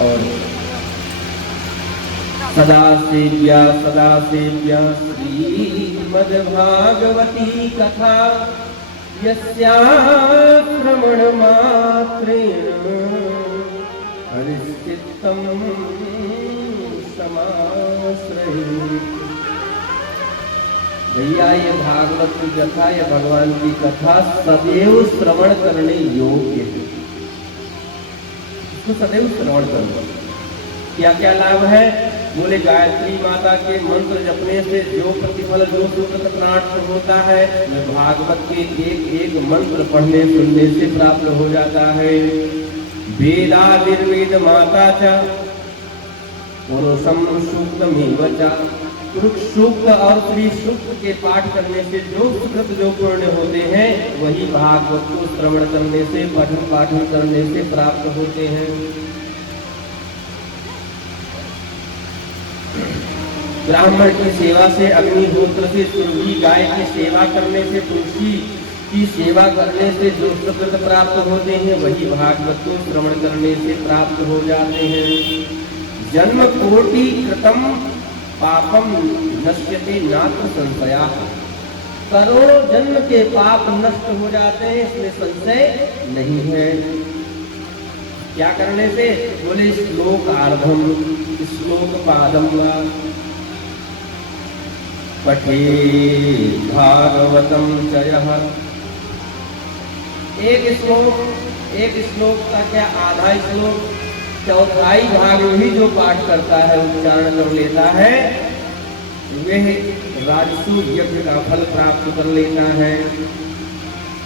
और सदा सेव्या श्रीमद्भागवती कथा यस्याश्रवण मात्रेण हरिश्चित्तं समाश्रयेत्। भैया ये भागवत की कथा, ये भगवान की कथा सदैव श्रवण करने योग्य है। इसको सदैव श्रवण करो। क्या क्या लाभ है? बोले गायत्री माता के मंत्र जपने से जो प्रतिफल, जो सुकृत प्राप्त होता है, भागवत के एक एक मंत्र पढ़ने सुनने से प्राप्त हो जाता है। वेदादिर्वेद माता च पुरुषम सूक्तमेव च। पुरुष सूक्त और श्री सूक्त के पाठ करने से जो सुकृत, जो पुण्य होते हैं, वही भागवत को श्रवण करने से, पठन पाठन करने से प्राप्त होते हैं। ब्राह्मण की सेवा से, अग्निहोत्र से, तुलसी गाय की सेवा करने से, तुलसी की सेवा करने से जो सुकृत प्राप्त होते हैं, वही भागवत को श्रवण करने से प्राप्त हो जाते हैं। जन्म कोटि कृतम पापम नश्यते नात्र संशया। करोड़ों जन्म के पाप नष्ट हो जाते हैं, इसमें संशय नहीं है। क्या करने से? बोले श्लोक आर्धम, श्लोक पादम वा पठे भागवतम चयः। एक श्लोक का क्या आधा श्लोक, चौथाई भाग ही जो पाठ करता है, उच्चारण कर लेता है, वह राजसू यज्ञ का फल प्राप्त कर लेता है।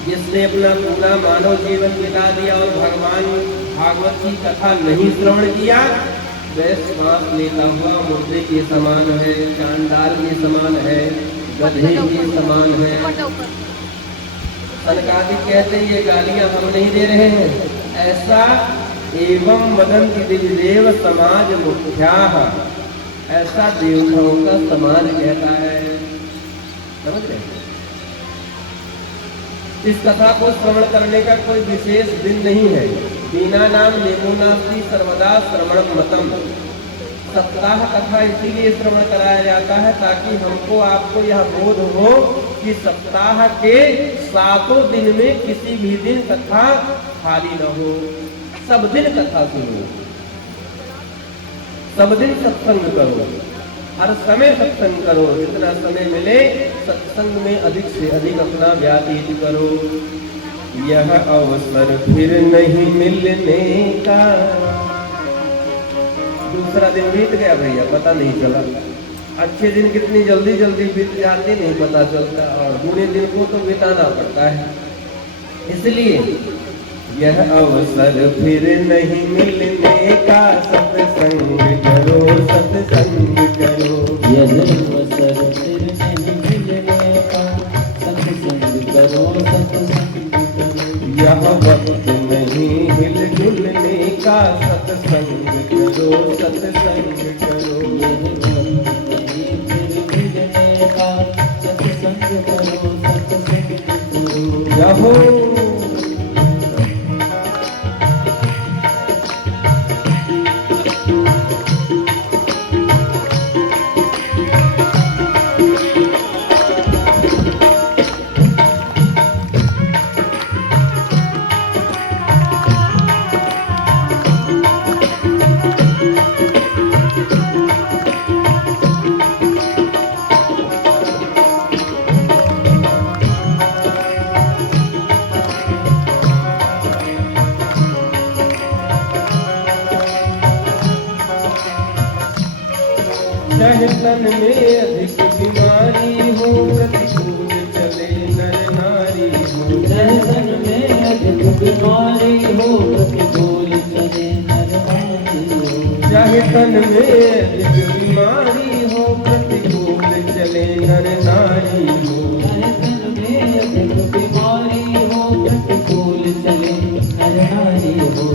जिसने अपना पूरा मानव जीवन बिता दिया और भगवान भागवत की कथा नहीं श्रवण किया, वह श्वास लेता हुआ मुर्दे के समान है, चांडाल के समान है, गधे के समान है। सनकादिक कहते ये गालियां हम नहीं दे रहे हैं। ऐसा एवं वदन्ति दिव्यदेव समाज मुख्याः, ऐसा देवताओं का समाज कहता है। समझ रहे? इस कथा को श्रवण करने का कोई विशेष दिन नहीं है। दीना नाम नेमो नास्ति सर्वदा श्रवणम मतम। सप्ताह कथा इसीलिए श्रवण कराया जाता है ताकि हमको आपको यह बोध हो कि सप्ताह के 7 दिन में किसी भी दिन कथा खाली न हो। सब दिन कथा सुनो, सब दिन सत्संग करो, हर समय सत्संग करो, जितना समय मिले सत्संग में अधिक से अधिक अपना व्यतीत करो। यह अवसर फिर नहीं मिलने का। दूसरा दिन बीत गया भैया, पता नहीं चला। अच्छे दिन कितनी जल्दी जल्दी बीत जाते नहीं पता चलता, और बुरे दिन को तो बिताना पड़ता है। इसलिए यह अवसर फिर नहीं मिलने का, सत्संग करो, सत्संग करो। यह अवसर फिर नहीं मिलने का, सत्संग करो, सत्संग करो। यह वक्त नहीं मिलजुलने का, सत्संग करो, सत्संग करो। यह वक्त नहीं फिर मिलने का, सत्संग करो, सत्संग करो। रहो चाहे तन में अधिक बीमारी हो, प्रतिकूल चले नर नारी हो। चाहे तन में अधिक बीमारी हो, प्रतिकूल चले नर नारी हो। चाहे तन में अधिक बीमारी हो, प्रतिकूल चले नर नारी हो। चाहे तन में अधिक बीमारी हो, प्रतिकूल चले नर नारी हो।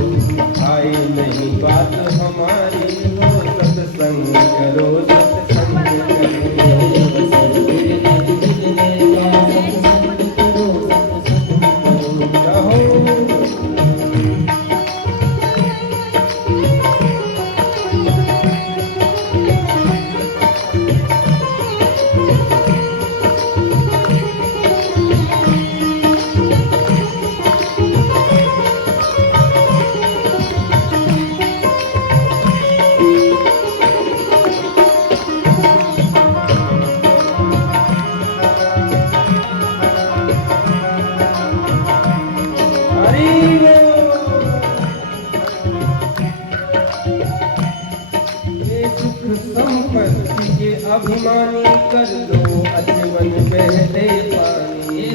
आए नहीं बात हमारी हो, सत्संग करो, सत्संग करो। यह अवसर फिर नहीं मिलने का, सत्संग करो, सत्संग करो। रहो संपत्ति के अभिमानी कर लो अचवन बहते पानी। ये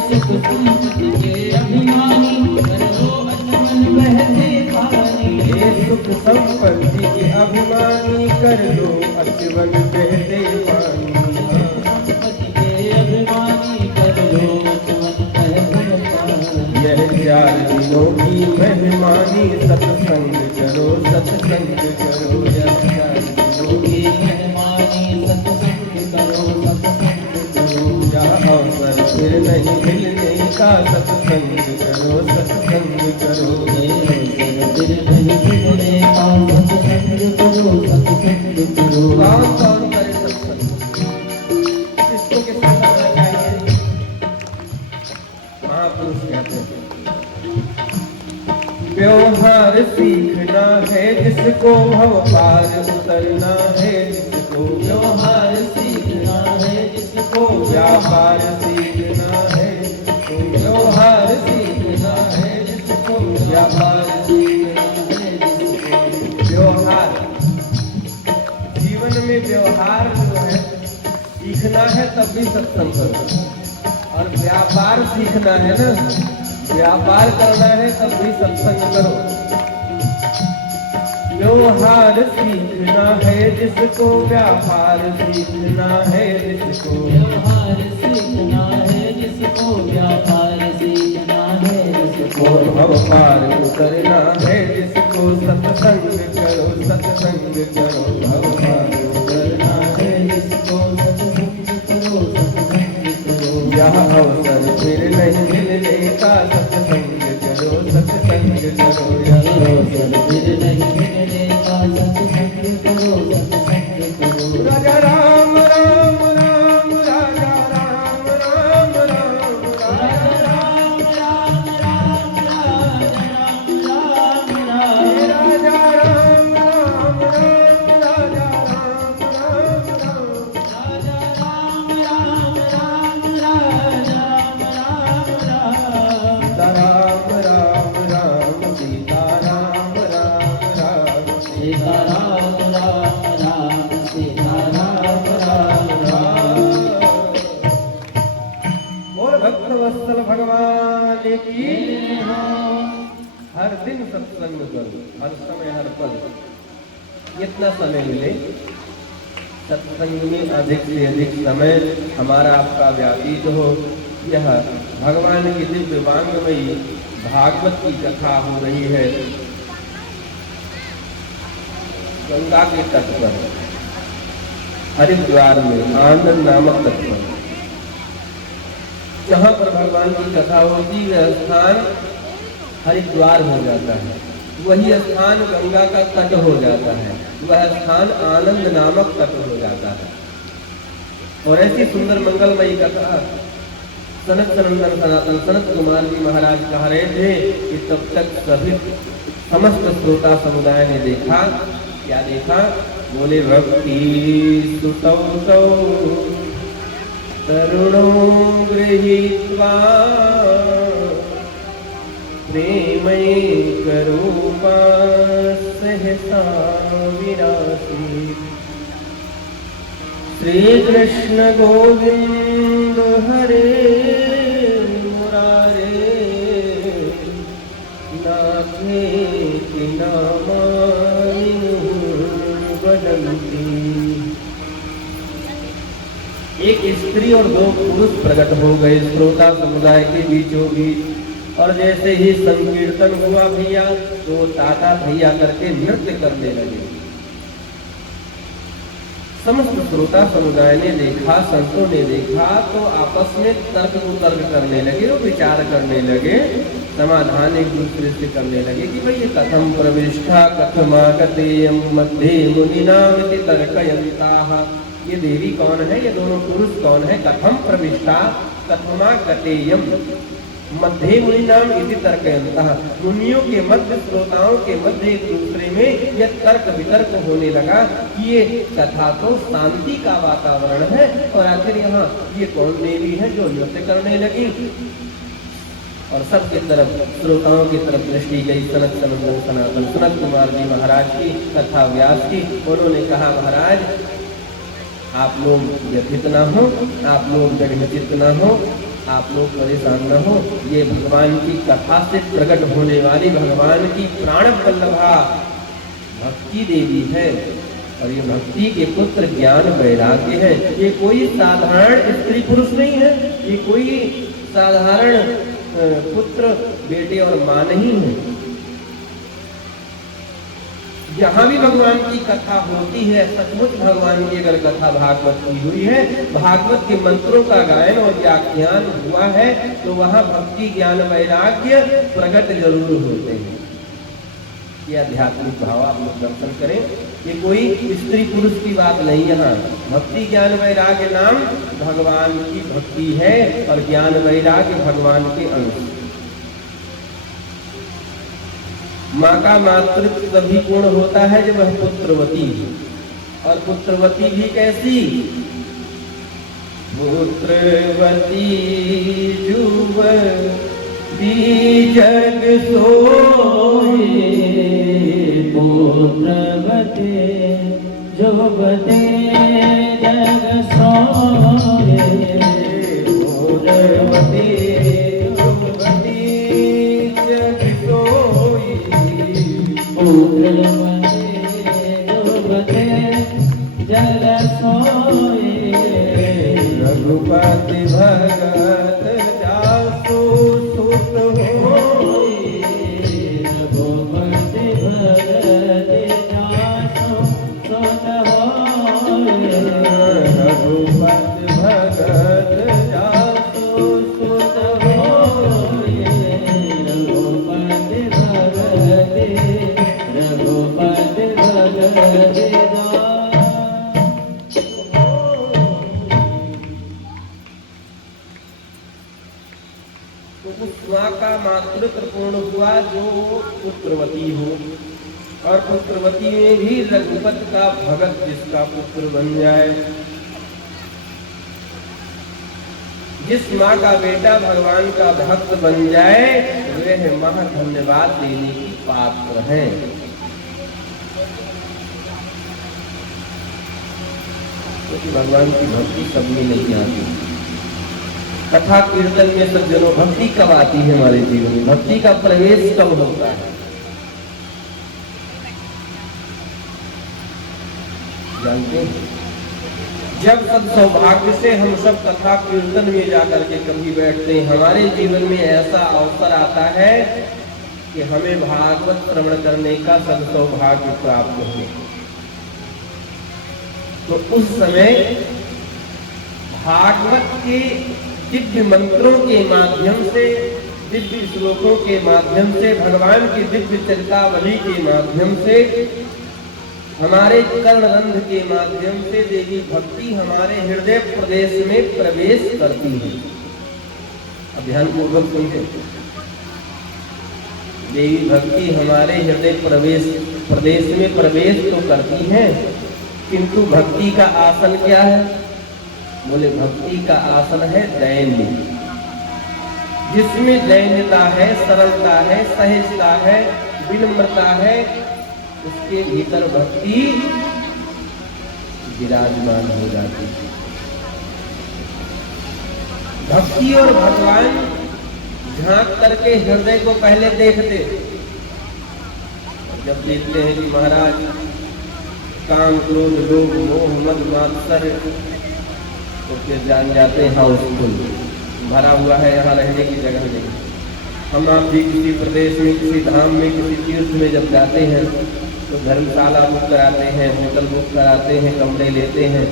सुख संपत्ति के अभिमानी कर लो अचवन बहते पानी। ये सुख संपत्ति के अभिमानी कर लो अचवन बहते पानी। संपत्ति के अभिमानी कर लो अचवन बहते पानी। यह 4 दिनों की मेहमानी, सत्संग करो, सत्संग करो। यह 4 दिनों की मेहमानी, सत्संग करो, सत्संग करो। यह अवसर फिर नहीं मिलने का, सत्संग करो, सत्संग करो। ये अवसर फिर नहीं मिलने का, सत्संग करो, सत्संग करो। कौन कौन करे सत्संग? किसको किसको करना चाहिए? महापुरुष कहते हैं व्यवहार सीखना है जिसको, भव पार उतरना है जिसको। व्यवहार सीखना है जिसको, व्यापार सीखना है जिसको। व्यवहार सीखना है जिसको, व्यापार सीखना है जिसको। व्यवहार, जीवन में व्यवहार जो है सीखना है तब भी सत्संग करो। और व्यापार सीखना है ना, व्यापार करना है तब भी सत्संग करो। व्यवहार सीखना है जिसको, व्यापार सीखना है जिसको। व्यवहार सीखना है जिसको, व्यापार सीखना है जिसको। भव पार उतरना है जिसको, सत्संग करो, सत्संग करो। भव पार उतरना है जिसको, सत्संग करो, सत्संग करो। यह अवसर फिर नहीं मिलने का, सत्संग करो, सत्संग करो। यह अवसर फिर नहीं मिलने का, की हो। हर दिन सत्संग करो, हर समय हर पल, जितना समय मिले सत्संग में अधिक से अधिक समय हमारा आपका व्यतीत हो। यह भगवान की दिव्य वांगमयी भागवत की कथा हो रही है गंगा के तट पर, हरिद्वार में आनंद नामक तट पर। जहाँ पर भगवान की कथा होती वह स्थान हरिद्वार हो जाता है, वही स्थान गंगा का तट हो जाता है, वह स्थान आनंद नामक तट हो जाता है। और ऐसी सुंदर मंगलमयी कथा सनत सनंदन सनातन सनत कुमार जी महाराज कह रहे थे कि तब तक सभी समस्त श्रोता समुदाय ने देखा। क्या देखा? बोले भक्ति सुतौ तौ तरुणो गृहीत्वा प्रेमैकरूपा सहसा विनाशी। श्री कृष्ण गोविंद हरे मुरारे नाथेति नामानि वदन्ति। एक स्त्री और दो पुरुष प्रकट हो गए श्रोता समुदाय के बीचों बीच, और जैसे ही संकीर्तन हुआ भैया तो ताता भैया करके नृत्य करने लगे। समस्त श्रोता समुदाय ने देखा, संतों ने देखा तो आपस में तर्क कुतर्क करने लगे और विचार करने लगे, समाधान एक दूसरे से करने लगे कि भाई ये कथम प्रविष्टा कथमागतेयं मध्ये मुनिनामिति तर्कयन्ताः। ये देवी कौन है, ये दोनों पुरुष कौन है? कथम प्रविष्टा कथमागतेयं मध्य मुनि नाम इति तर्कयन्तः। मुनियों के मध्य, श्रोताओं के मध्य एक दूसरे में यह तर्क वितर्क होने लगा कि ये कथा तो शांति का वातावरण है, और आखिर यहाँ ये कौन देवी है जो नृत्य करने लगी। और सबके तरफ श्रोताओं की तरफ दृष्टि गई सनत सनंदन सनातन सनत कुमार जी महाराज की तथा व्यास की। उन्होंने कहा महाराज आप लोग व्यथित न हो, आप लोग जगचित न हो, आप लोग परेशान न हो। ये भगवान की कथा से प्रकट होने वाली भगवान की प्राण वल्लभा भक्ति देवी है, और ये भक्ति के पुत्र ज्ञान वैराग्य है। ये कोई साधारण स्त्री पुरुष नहीं है, ये कोई साधारण पुत्र बेटे और मां नहीं है। जहाँ भी भगवान की कथा होती है, सचमुच भगवान की अगर कथा भागवत की हुई है, भागवत के मंत्रों का गायन और व्याख्यान हुआ है, तो वहाँ भक्ति ज्ञान वैराग्य प्रकट जरूर होते हैं। ये आध्यात्मिक भाव आप लोग दर्शन करें, ये कोई स्त्री पुरुष की बात नहीं। यहाँ भक्ति ज्ञान वैराग्य नाम भगवान की भक्ति है, और ज्ञान वैराग्य भगवान के अंश। माँ का मातृत्व तभी पूर्ण होता है जब वह पुत्रवती है, और पुत्रवती भी कैसी? पुत्रवती जुवती जग सोई, पुत्रवती जुवती जग सोई, पुत्रवती जुवती जग सोई, पुत्रवती जुवती जग सोई। रघुपति भगत जासु सुत होई, रघुपति भगत जासु सुत होई, रघुपति भगत जासु सुत होई, रघुपति भगत रघुपति भगत तो उस माँ का मातृत्व पूर्ण हुआ जो पुत्रवती हो, और पुत्रवती में भी रघुपति का भगत जिसका पुत्र बन जाए। जिस माँ का बेटा भगवान का भक्त बन जाए वह माँ धन्यवाद देने की पात्र है। क्योंकि भगवान की भक्ति सब में नहीं आती। कथा कीर्तन में सज्जनों भक्ति कब आती है हमारे जीवन में, भक्ति का प्रवेश कब होता है? जानते हैं, जब सब सौभाग्य से हम सब कथा कीर्तन में जाकर के कभी बैठते हैं, हमारे जीवन में ऐसा अवसर आता है कि हमें भागवत श्रवण करने का सब सौभाग्य प्राप्त हो, तो उस समय भागवत के दिव्य मंत्रों के माध्यम से, दिव्य श्लोकों के माध्यम से, भगवान की दिव्य चरितावली के माध्यम से, हमारे कर्णरंध्र के माध्यम से देवी भक्ति हमारे हृदय प्रदेश में प्रवेश करती है। अब ध्यान पूर्वक सुनिए, देवी भक्ति हमारे हृदय प्रदेश में प्रवेश तो करती है, किंतु भक्ति का आसन क्या है? बोले भक्ति का आसन है दैन्य, जिसमें दैन्यता है, सरलता है, सहजता है, विनम्रता है, उसके भीतर भक्ति विराजमान हो जाती है। भक्ति और भगवान झांक करके हृदय को पहले देखते, जब देखते हैं कि महाराज काम क्रोध लोभ मोह मद मात्सर्य, तो फिर जान जाते हैं हाउसफुल भरा हुआ है, यहाँ रहने की जगह नहीं। हम आप भी किसी प्रदेश में, किसी धाम में, किसी तीर्थ में जब जाते हैं तो धर्मशाला बुक कराते हैं, होटल बुक कराते हैं, कमरे लेते हैं,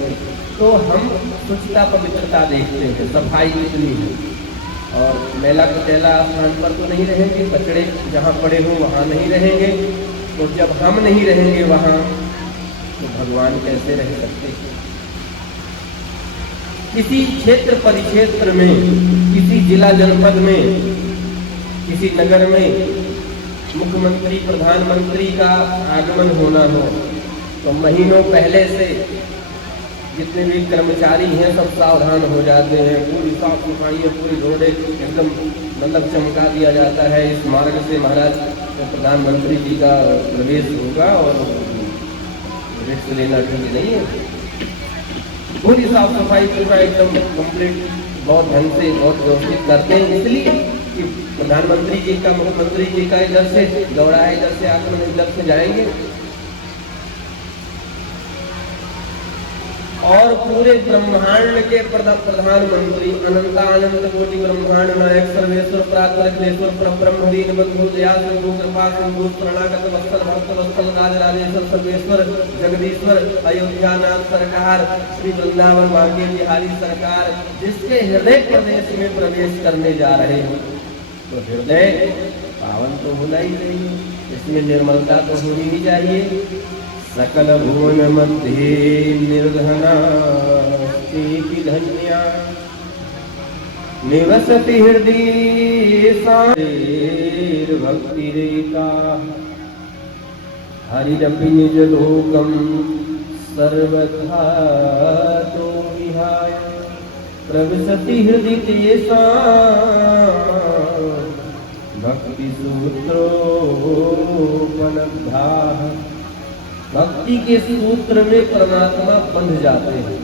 तो हम स्वच्छता पवित्रता देखते हैं, सफाई कितनी है। और मेला कचैला स्थान पर तो नहीं रहेंगे, कचड़े जहाँ पड़े हों वहाँ नहीं रहेंगे, तो जब हम नहीं रहेंगे वहाँ तो भगवान कैसे रह सकते हैं? किसी क्षेत्र परिक्षेत्र में, किसी जिला जनपद में, किसी नगर में मुख्यमंत्री प्रधानमंत्री का आगमन होना हो तो महीनों पहले से जितने भी कर्मचारी हैं सब सावधान हो जाते हैं, पूरी साफ सफाई, पूरी रोडें एकदम मतलब चमका दिया जाता है। इस मार्ग से महाराज तो प्रधानमंत्री जी का प्रवेश होगा और रिस्क लेना ठीक नहीं है। पूरी साफ सफाई पूरा एकदम कंप्लीट बहुत ढंग से बहुत व्यवस्थित करते हैं, इसलिए कि प्रधानमंत्री जी का, मुख्यमंत्री जी का इधर से दौड़ा है, इधर से आकर इधर से जाएंगे। और पूरे ब्रह्मांड के प्रधानमंत्री अनंतानंत कोटि ब्रह्मांड नायक सर्वेश्वर प्रातरेश्वर परब्रह्म दीन बंधु दया सिंधु कृपा सिंधु शरणागत वत्सल भक्त वत्सल राजराजेश्वर सर्वेश्वर जगदीश्वर अयोध्यानाथ सरकार श्री वृंदावन भाग्य बिहारी सरकार जिसके हृदय प्रदेश में प्रवेश करने जा रहे हो, तो हृदय पावन तो होना ही चाहिए, इसमें निर्मलता तो होनी ही चाहिए। सकल भुवन मध्ये निर्धना धन्या निवसति हृदय भक्ति रेता हरिरपि निज लोकम सर्वथा तो विहाय प्रविशति हृदय तेषां भक्ति सूत्रोपलब्धाः। भक्ति के सूत्र में परमात्मा बंध जाते हैं।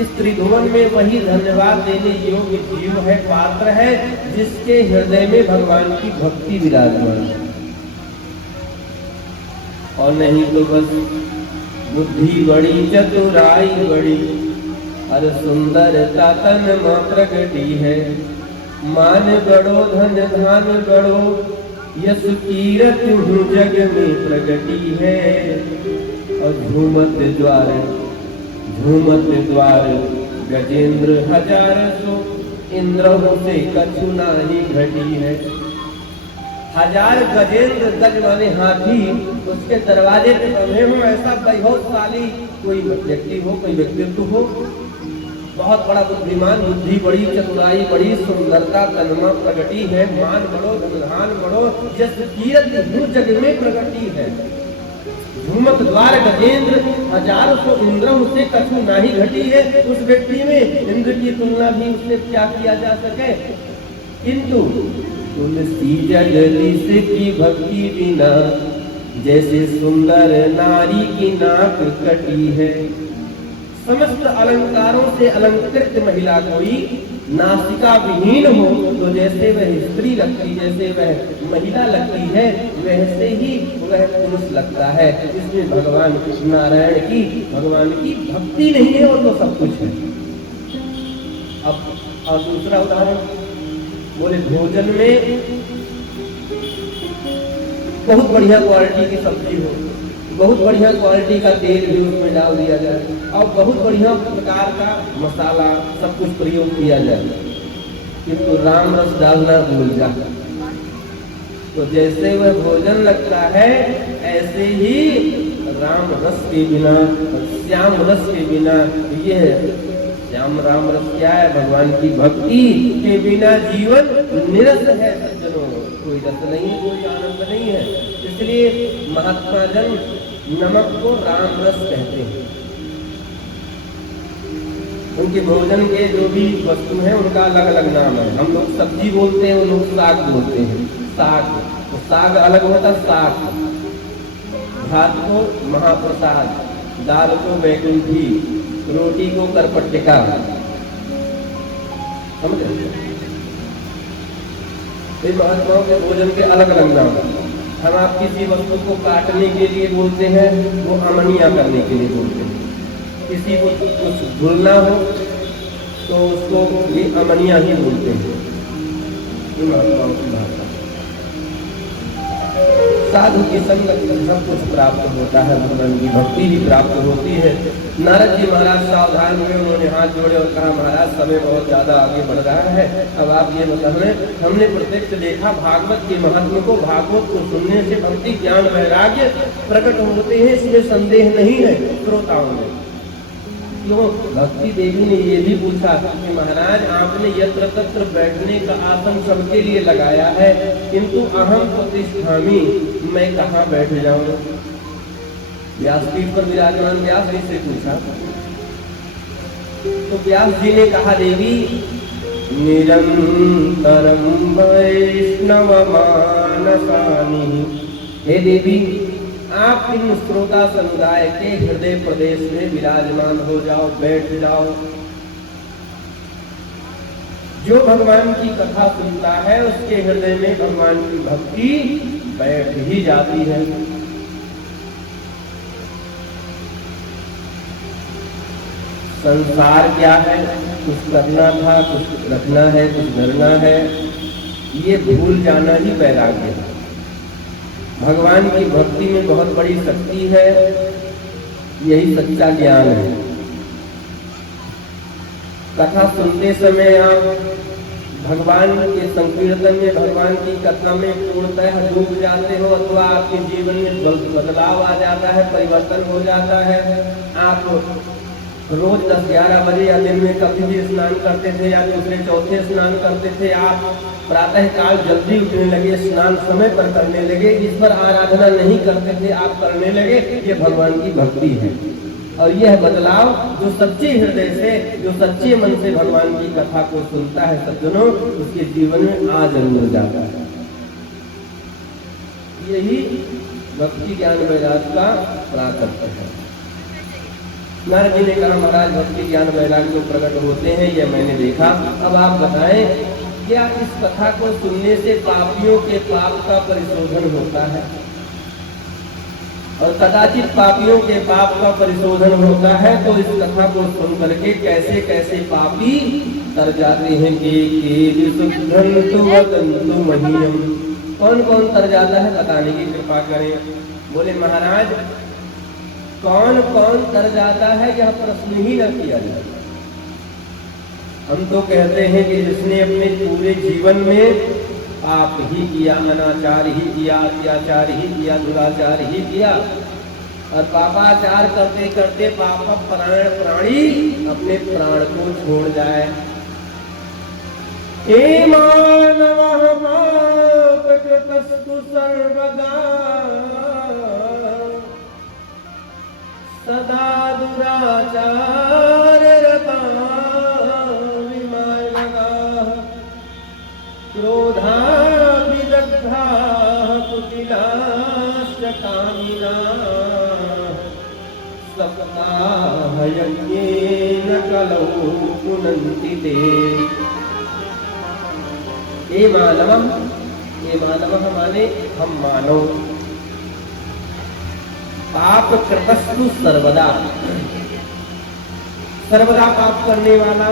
इस त्रिभुवन में वही धन्यवाद देने योग्य जीव है, पात्र है, जिसके हृदय में भगवान की भक्ति विराजमान है। और नहीं तो बस बुद्धि बड़ी चतुराई बड़ी और सुंदरता तन मां प्रगटी है, मान बड़ो धन धान बड़ो यश कीरत जग में प्रगटी है। और झूमत द्वार गजेंद्र हजार सो इंद्रों से कछु नाही घटी है। हजार गजेंद्र गज माने हाथी उसके दरवाजे पे बंधे हो, ऐसा वैभवशाली कोई व्यक्ति हो, कोई व्यक्तित्व हो, बहुत बड़ा बुद्धिमान, बुद्धि बड़ी चतुराई बड़ी सुंदरता तनमा प्रगटी है, मान बड़ो धनधान बड़ो यश कीरत जग में प्रगटी है। झूमत द्वार गजेंद्र हजार सो इंद्रों से कछु नाही घटी है। उस व्यक्ति में इंद्र की तुलना भी उससे क्या किया जा सके, किंतु तुलसी जगदीश की भक्ति बिना जैसे सुंदर नारी की नाक कटी है। समस्त अलंकारों से अलंकृत महिला कोई नासिका विहीन हो तो जैसे वह स्त्री लगती, जैसे वह महिला लगती है, वैसे ही वह पुरुष लगता है। इसमें भगवान नारायण की, भगवान की भक्ति नहीं है और तो सब कुछ है। अब और दूसरा उदाहरण, बोले भोजन में बहुत बढ़िया क्वालिटी की सब्जी हो, बहुत बढ़िया क्वालिटी का तेल भी उसमें डाल दिया जाए और बहुत बढ़िया प्रकार का मसाला सब कुछ प्रयोग किया जाए, किंतु राम रस डालना भूल जाता। तो जैसे वह भोजन लगता है, ऐसे ही राम रस के बिना, श्याम रस के बिना, ये श्याम राम रस क्या है? भगवान की भक्ति के बिना जीवन निरस है सज्जनों, कोई रस नहीं, कोई आनंद नहीं है। इसलिए महात्मा जन नमक को राम रस कहते हैं। उनके भोजन के जो भी वस्तु हैं उनका अलग अलग नाम है। हम लोग सब्जी बोलते हैं, वो लोग साग बोलते हैं। साग तो साग अलग होता, साग। भात को महाप्रसाद, दाल को वैकुंठी, रोटी को करपट्टिका, समझ रहे? महात्माओं के भोजन के अलग अलग नाम। हम आप किसी वस्तु को काटने के लिए बोलते हैं, वो अमनिया करने के लिए बोलते हैं। किसी को कुछ भूलना हो तो उसको ये अमनिया ही बोलते हैं। ये महात्माओं की भाषा। साधु की संगत से सब कुछ प्राप्त होता है, भगवान की भक्ति भी प्राप्त होती है। नारद जी महाराज सावधान हुए, उन्होंने हाथ जोड़े और कहा, महाराज समय बहुत ज्यादा आगे बढ़ रहा है, अब आप ये बताएं, हमने प्रत्यक्ष देखा भागवत के महत्व को, भागवत को सुनने से भक्ति ज्ञान वैराग्य प्रकट होते हैं, इसमें संदेह नहीं है श्रोताओं में। क्यों? भक्ति देवी ने ये भी पूछा कि महाराज आपने यत्र तत्र बैठने का आसन सबके लिए लगाया है, किंतु अहम प्रतिष्ठामी, मैं कहाँ बैठ जाऊं? व्यासपीठ पर विराजमान व्यास जी से पूछा तो व्यास जी ने कहा, देवी निरंतरम वैष्णव मानसानि, हे देवी आप इन श्रोता समुदाय के हृदय प्रदेश में विराजमान हो जाओ, बैठ जाओ। जो भगवान की कथा सुनता है उसके हृदय में भगवान की भक्ति बैठ ही जाती है। संसार क्या है? कुछ करना था, कुछ रखना है, कुछ डरना है, ये भूल जाना ही वैराग्य है। भगवान की भक्ति में बहुत बड़ी शक्ति है, यही सच्चा ज्ञान है। कथा सुनते समय आप भगवान के संकीर्तन में, भगवान की कथा में पूर्णतः डूब जाते हो, अथवा आपके जीवन में बदलाव आ जाता है, परिवर्तन हो जाता है। आप रोज 10-11 बजे या दिन में कभी भी स्नान करते थे या दूसरे चौथे स्नान करते थे, आप प्रातः काल जल्दी उठने लगे, स्नान समय पर करने लगे, ईश्वर आराधना नहीं करते थे, आप करने लगे, ये भगवान की भक्ति है। और यह बदलाव जो सच्चे हृदय से, जो सच्चे मन से भगवान की कथा को सुनता है सज्जनों, उसके जीवन में आ जरूर जाता है। यही भक्ति ज्ञान वैराग्य का प्राकट्य है। नारद जी ने कहा, महाराज भक्ति ज्ञान वैराग्य जो प्रकट होते हैं ये मैंने देखा, अब आप बताएं क्या इस कथा को सुनने से पापियों के पाप का परिशोधन होता है? और कदाचित पापियों के पाप का परिशोधन होता है तो इस कथा को सुन करके कैसे कैसे पापी तर जाते हैं। कौन कौन तर जाता है बताने की कृपा करें। बोले महाराज कौन कौन तर जाता है यह प्रश्न ही न किया जाए। हम तो कहते हैं कि जिसने अपने पूरे जीवन में पाप ही किया, अनाचार ही किया, अत्याचार ही किया, दुराचार ही किया और पापाचार करते करते पाप प्राणी अपने प्राण को छोड़ जाए। हे मानवः पापकृतस्तु सर्वदा सदा दुराचाररता विमानगाः क्रोधाभिदग्धाः कुटिलाश्च कामिनाः सप्ताहयज्ञेन कलौ पुनन्ति ते ये मानवम, ये मानव माने हम मानव, पाप कृतस्तु सर्वदा, सर्वदा पाप करने वाला,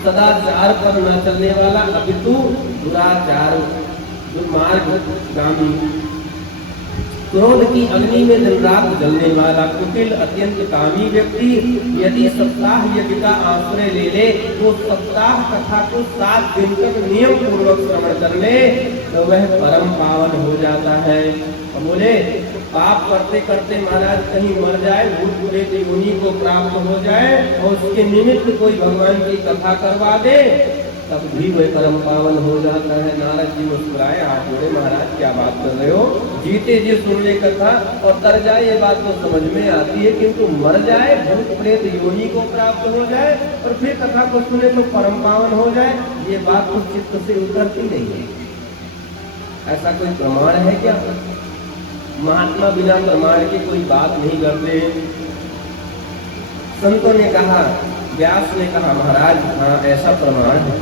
सदाचार पर न चलने वाला, अपितु दुराचार दुर्मार्गगामी, क्रोध की अग्नि में दिन रात जलने वाला, कुटिल अत्यंत कामी व्यक्ति यदि सप्ताह यज्ञ का आश्रय ले ले तो सप्ताह कथा को 7 दिन तक नियम पूर्वक श्रवण कर ले तो वह परम पावन हो जाता है। और बोले पाप करते करते महाराज कहीं मर जाए, भूत प्रेत योनि को प्राप्त हो जाए और उसके निमित्त कोई भगवान की कथा करवा दे तब भी वह परम पावन हो जाता है। नारद जी मुस्कुराए, हाथ जोड़े, महाराज क्या बात कर रहे हो, जीते जी सुन ले कथा और तर जाए ये बात तो समझ में आती है, किंतु मर जाए, भूत प्रेत योनि को प्राप्त हो जाए और फिर कथा को सुने तो परम पावन हो जाए, ये बात तो चित्त से उतरती नहीं है। ऐसा कोई प्रमाण है क्या? महात्मा बिना प्रमाण के कोई बात नहीं करते। संतों ने कहा, व्यास ने कहा, महाराज हाँ ऐसा प्रमाण है।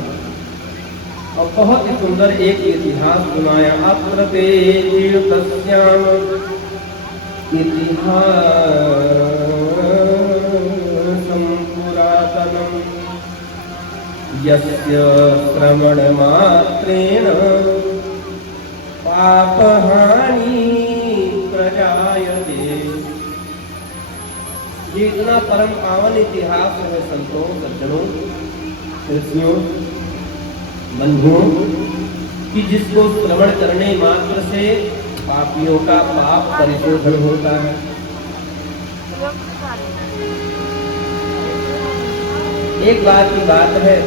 और बहुत ही सुंदर एक इतिहास सुनाया, अत्र ते तीर्थस्याम इतिहासं पुरातनम यस्य श्रवण मात्रेण पापहानि प्रजायते। ये इतना परम पावन इतिहास है संतों, सज्जनों, ऋषियों, बंधुओं कि जिसको श्रवण करने मात्र से पापियों का पाप परिशोधन होता है। एक बात की बात है,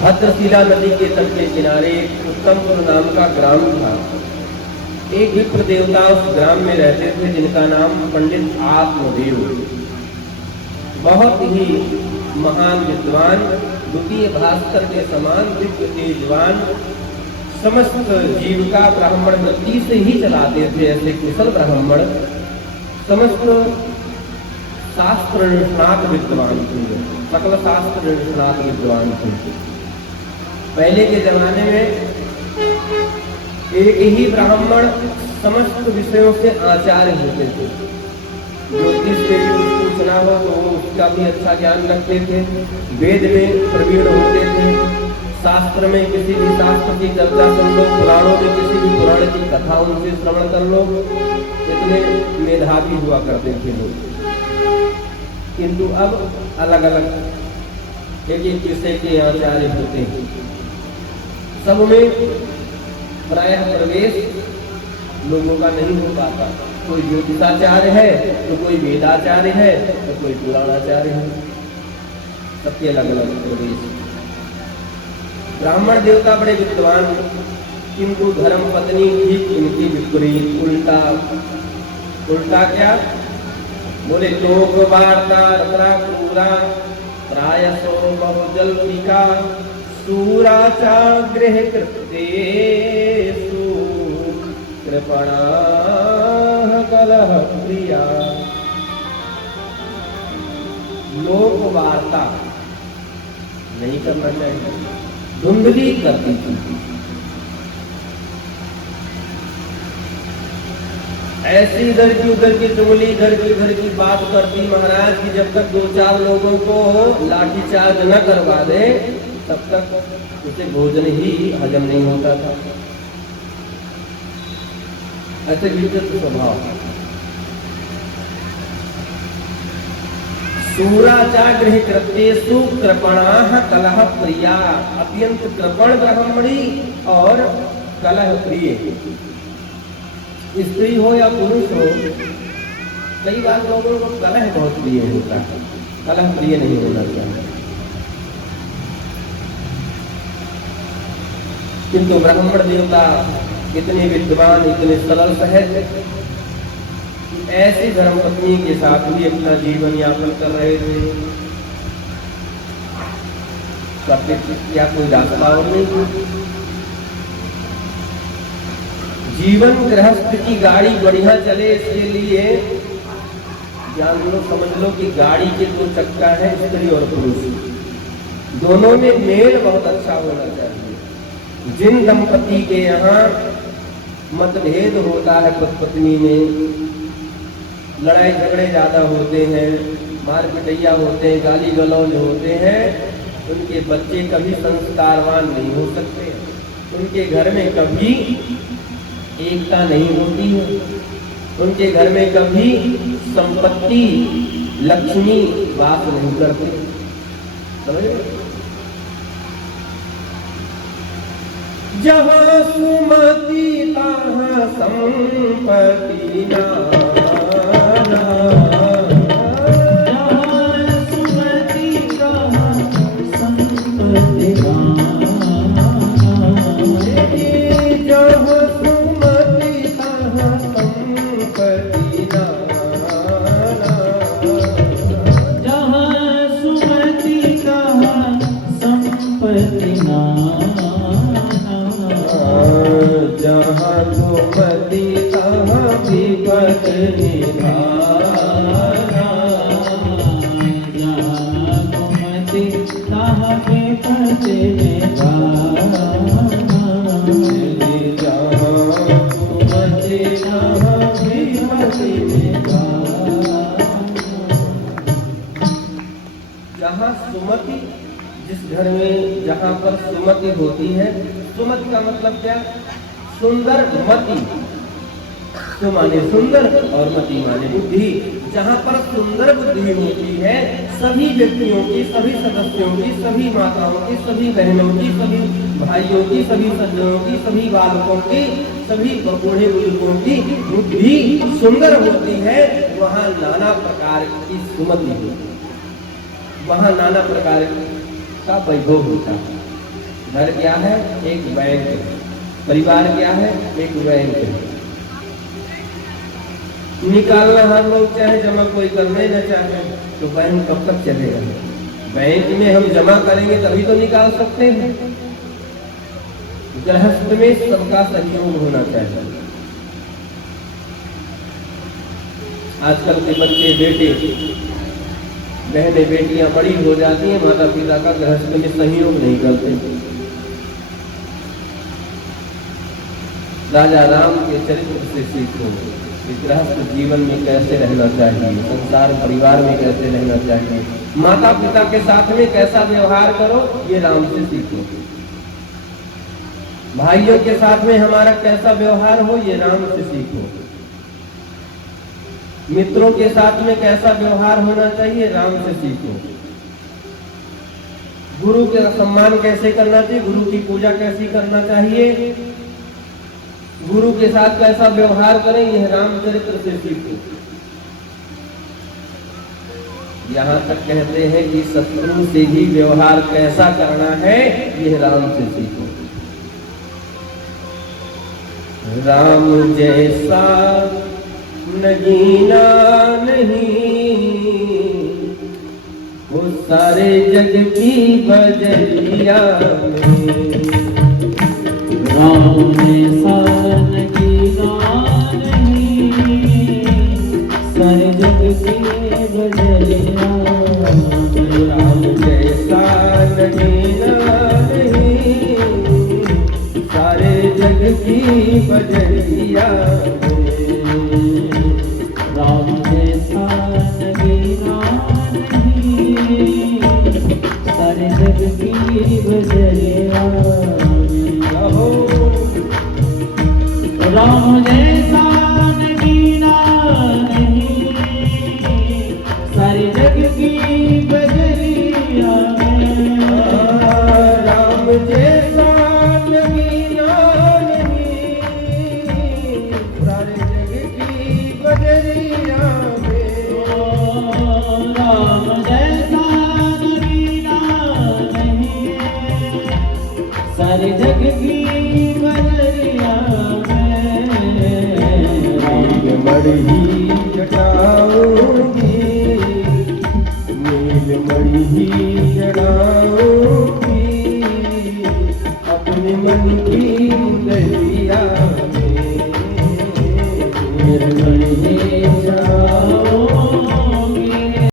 भद्रशिला नदी के तट के किनारे उत्तमपुर नाम का ग्राम था। एक विप्र देवता उस ग्राम में रहते थे जिनका नाम पंडित आत्मदेव। बहुत ही महान विद्वान, द्वितीय भास्कर के समान दिव्य तेजवान, समस्त जीविका ब्राह्मण वृत्ति से ही चलाते थे। ऐसे कुशल ब्राह्मण, समस्त शास्त्र निष्णात विद्वान थे, सकल शास्त्र निष्णात विद्वान थे। पहले के जमाने में एक ही ब्राह्मण समस्त विषयों से आचार्य होते थे। ज्योतिष से भी कुछ पूछना हो तो वो उसका भी अच्छा ज्ञान रखते थे, वेद में प्रवीण होते थे, शास्त्र में किसी भी शास्त्र की चर्चा सुन लो, पुराणों में किसी भी पुराण की कथा उनसे श्रवण कर लो, इतने मेधावी हुआ करते थे लोग। किंतु अब अलग अलग एक एक विषय के आचार्य होते हैं। सब में प्रायः प्रवेश लोगों का नहीं हो पाता। कोई ज्योतिषाचार्य है तो कोई वेदाचार्य है तो कोई पुराणाचार्य है, सबके अलग अलग प्रवेश। ब्राह्मण देवता बड़े विद्वान, किंतु धर्म पत्नी ठीक इनकी विपरीत, उल्टा। उल्टा क्या? बोले लोक वार्ता रत्रा पूरा प्रायसो बहुजल टीका सूराचा गृह कृतेषु कृपणा कलह प्रिया। लोक वार्ता नहीं करना चाहिए, धुंधली करती थी। ऐसी इधर की उधर की चुगली, इधर की उधर की बात करती महाराज की जब तक 2-4 लोगों को लाठीचार्ज न करवा दे तब तक उसे भोजन ही हजम नहीं होता था। ऐसे विचित्र स्वभाव। सूराचा गृह कृत्येषु कृपणाः कलह प्रिया, अत्यंत कृपण ब्राह्मणी और कलह प्रिय। स्त्री हो या पुरुष हो, कई बार लोगों को कलह बहुत प्रिय होता है, कलह प्रिय नहीं होना चाहिए। किंतु ब्राह्मण देवता इतने विद्वान, इतने सरल सहज, ऐसी धर्मपत्नी के साथ भी अपना जीवन यापन कर रहे थे। क्या कोई रास्ता और नहीं? जीवन गृहस्थ की गाड़ी बढ़िया चले इसके लिए जान लो, समझ लो कि गाड़ी के दो चक्का है, स्त्री और पुरुष, दोनों में मेल बहुत अच्छा होना चाहिए। जिन दंपति के यहाँ मतभेद होता है पति पत्नी में, लड़ाई झगड़े ज्यादा होते हैं, मार पिटैया होते हैं, गाली गलौज होते हैं, उनके बच्चे कभी संस्कारवान नहीं हो सकते, उनके घर में कभी एकता नहीं होती है, उनके घर में कभी संपत्ति लक्ष्मी वास नहीं करती। समझे? जहाँ सुमति तहाँ संपत्ति नाना, जहाँ सुमति तहाँ संपत्ति नाना, जहाँ सुमति तहाँ संपत्ति नाना, जहाँ सुमति तहाँ संपत्ति नाना, जहाँ सुमति तहाँ विपद निधाना, जहाँ सुमति तहाँ विपद निधाना, जहाँ सुमति तहाँ विपद निधाना। जहाँ सुमति, जिस घर में जहाँ पर सुमति होती है, सुमति का मतलब क्या? सुंदर मति, सु माने सुंदर और मति माने बुद्धि। जहाँ पर सुंदर बुद्धि होती है, सभी व्यक्तियों की, सभी सदस्यों की, सभी माताओं की, सभी बहनों की, सभी भाइयों की, सभी सज्जनों की, सभी बालकों की, सभी बूढ़े बुजुर्गों की बुद्धि सुंदर होती है, वहाँ नाना प्रकार की सुमति होती है, वहाँ नाना प्रकार का वैभव होता है। घर क्या है? एक बैंक है। परिवार क्या है? एक बैंक है। निकालना हर लोग चाहे, जमा कोई करने न चाहे, तो बैंक कब तक चलेगा? बैंक में हम जमा करेंगे तभी तो निकाल सकते हैं। गृहस्थ में सबका सहयोग होना चाहिए। आजकल के बच्चे, बेटे बहनें बेटियां बड़ी हो जाती हैं, माता पिता का गृहस्थ में सहयोग नहीं करते। राजा राम के चरित्र से सीखो कि गृहस्थ जीवन में कैसे रहना चाहिए, संसार परिवार में कैसे रहना चाहिए, माता पिता के साथ में कैसा व्यवहार करो, ये राम से सीखो। भाइयों के साथ में हमारा कैसा व्यवहार हो, ये राम से सीखो। मित्रों के साथ में कैसा व्यवहार होना चाहिए, राम से सीखो। गुरु का सम्मान कैसे करना चाहिए, गुरु की पूजा कैसी करना चाहिए, गुरु के साथ कैसा व्यवहार करें, यह रामचरित्र से सीखो। यहाँ तक कहते हैं कि शत्रु से भी व्यवहार कैसा करना है, यह राम से सीखो। राम जैसा नगीना नहीं, वो सारे जग की बजरिया में। राम जैसा नगीना नहीं, सारे जग की बजरिया में। राम जैसा नगीना नहीं, सारे जग की बजरिया में। राम जैसा नगीना नहीं, सारे जग की बजरिया में। राम जैसा नगीना नहीं, सारे जग की बजरिया में। राम जैसा नगीना नहीं, सारे जग की बजरिया में। राम जैसा नगीना नहीं, सारे जग की बजरिया में। मणि जटाऊंगी, नील मणि जड़ाऊंगी, अपने मन की दरिया में। नील मणि जड़ाऊंगी,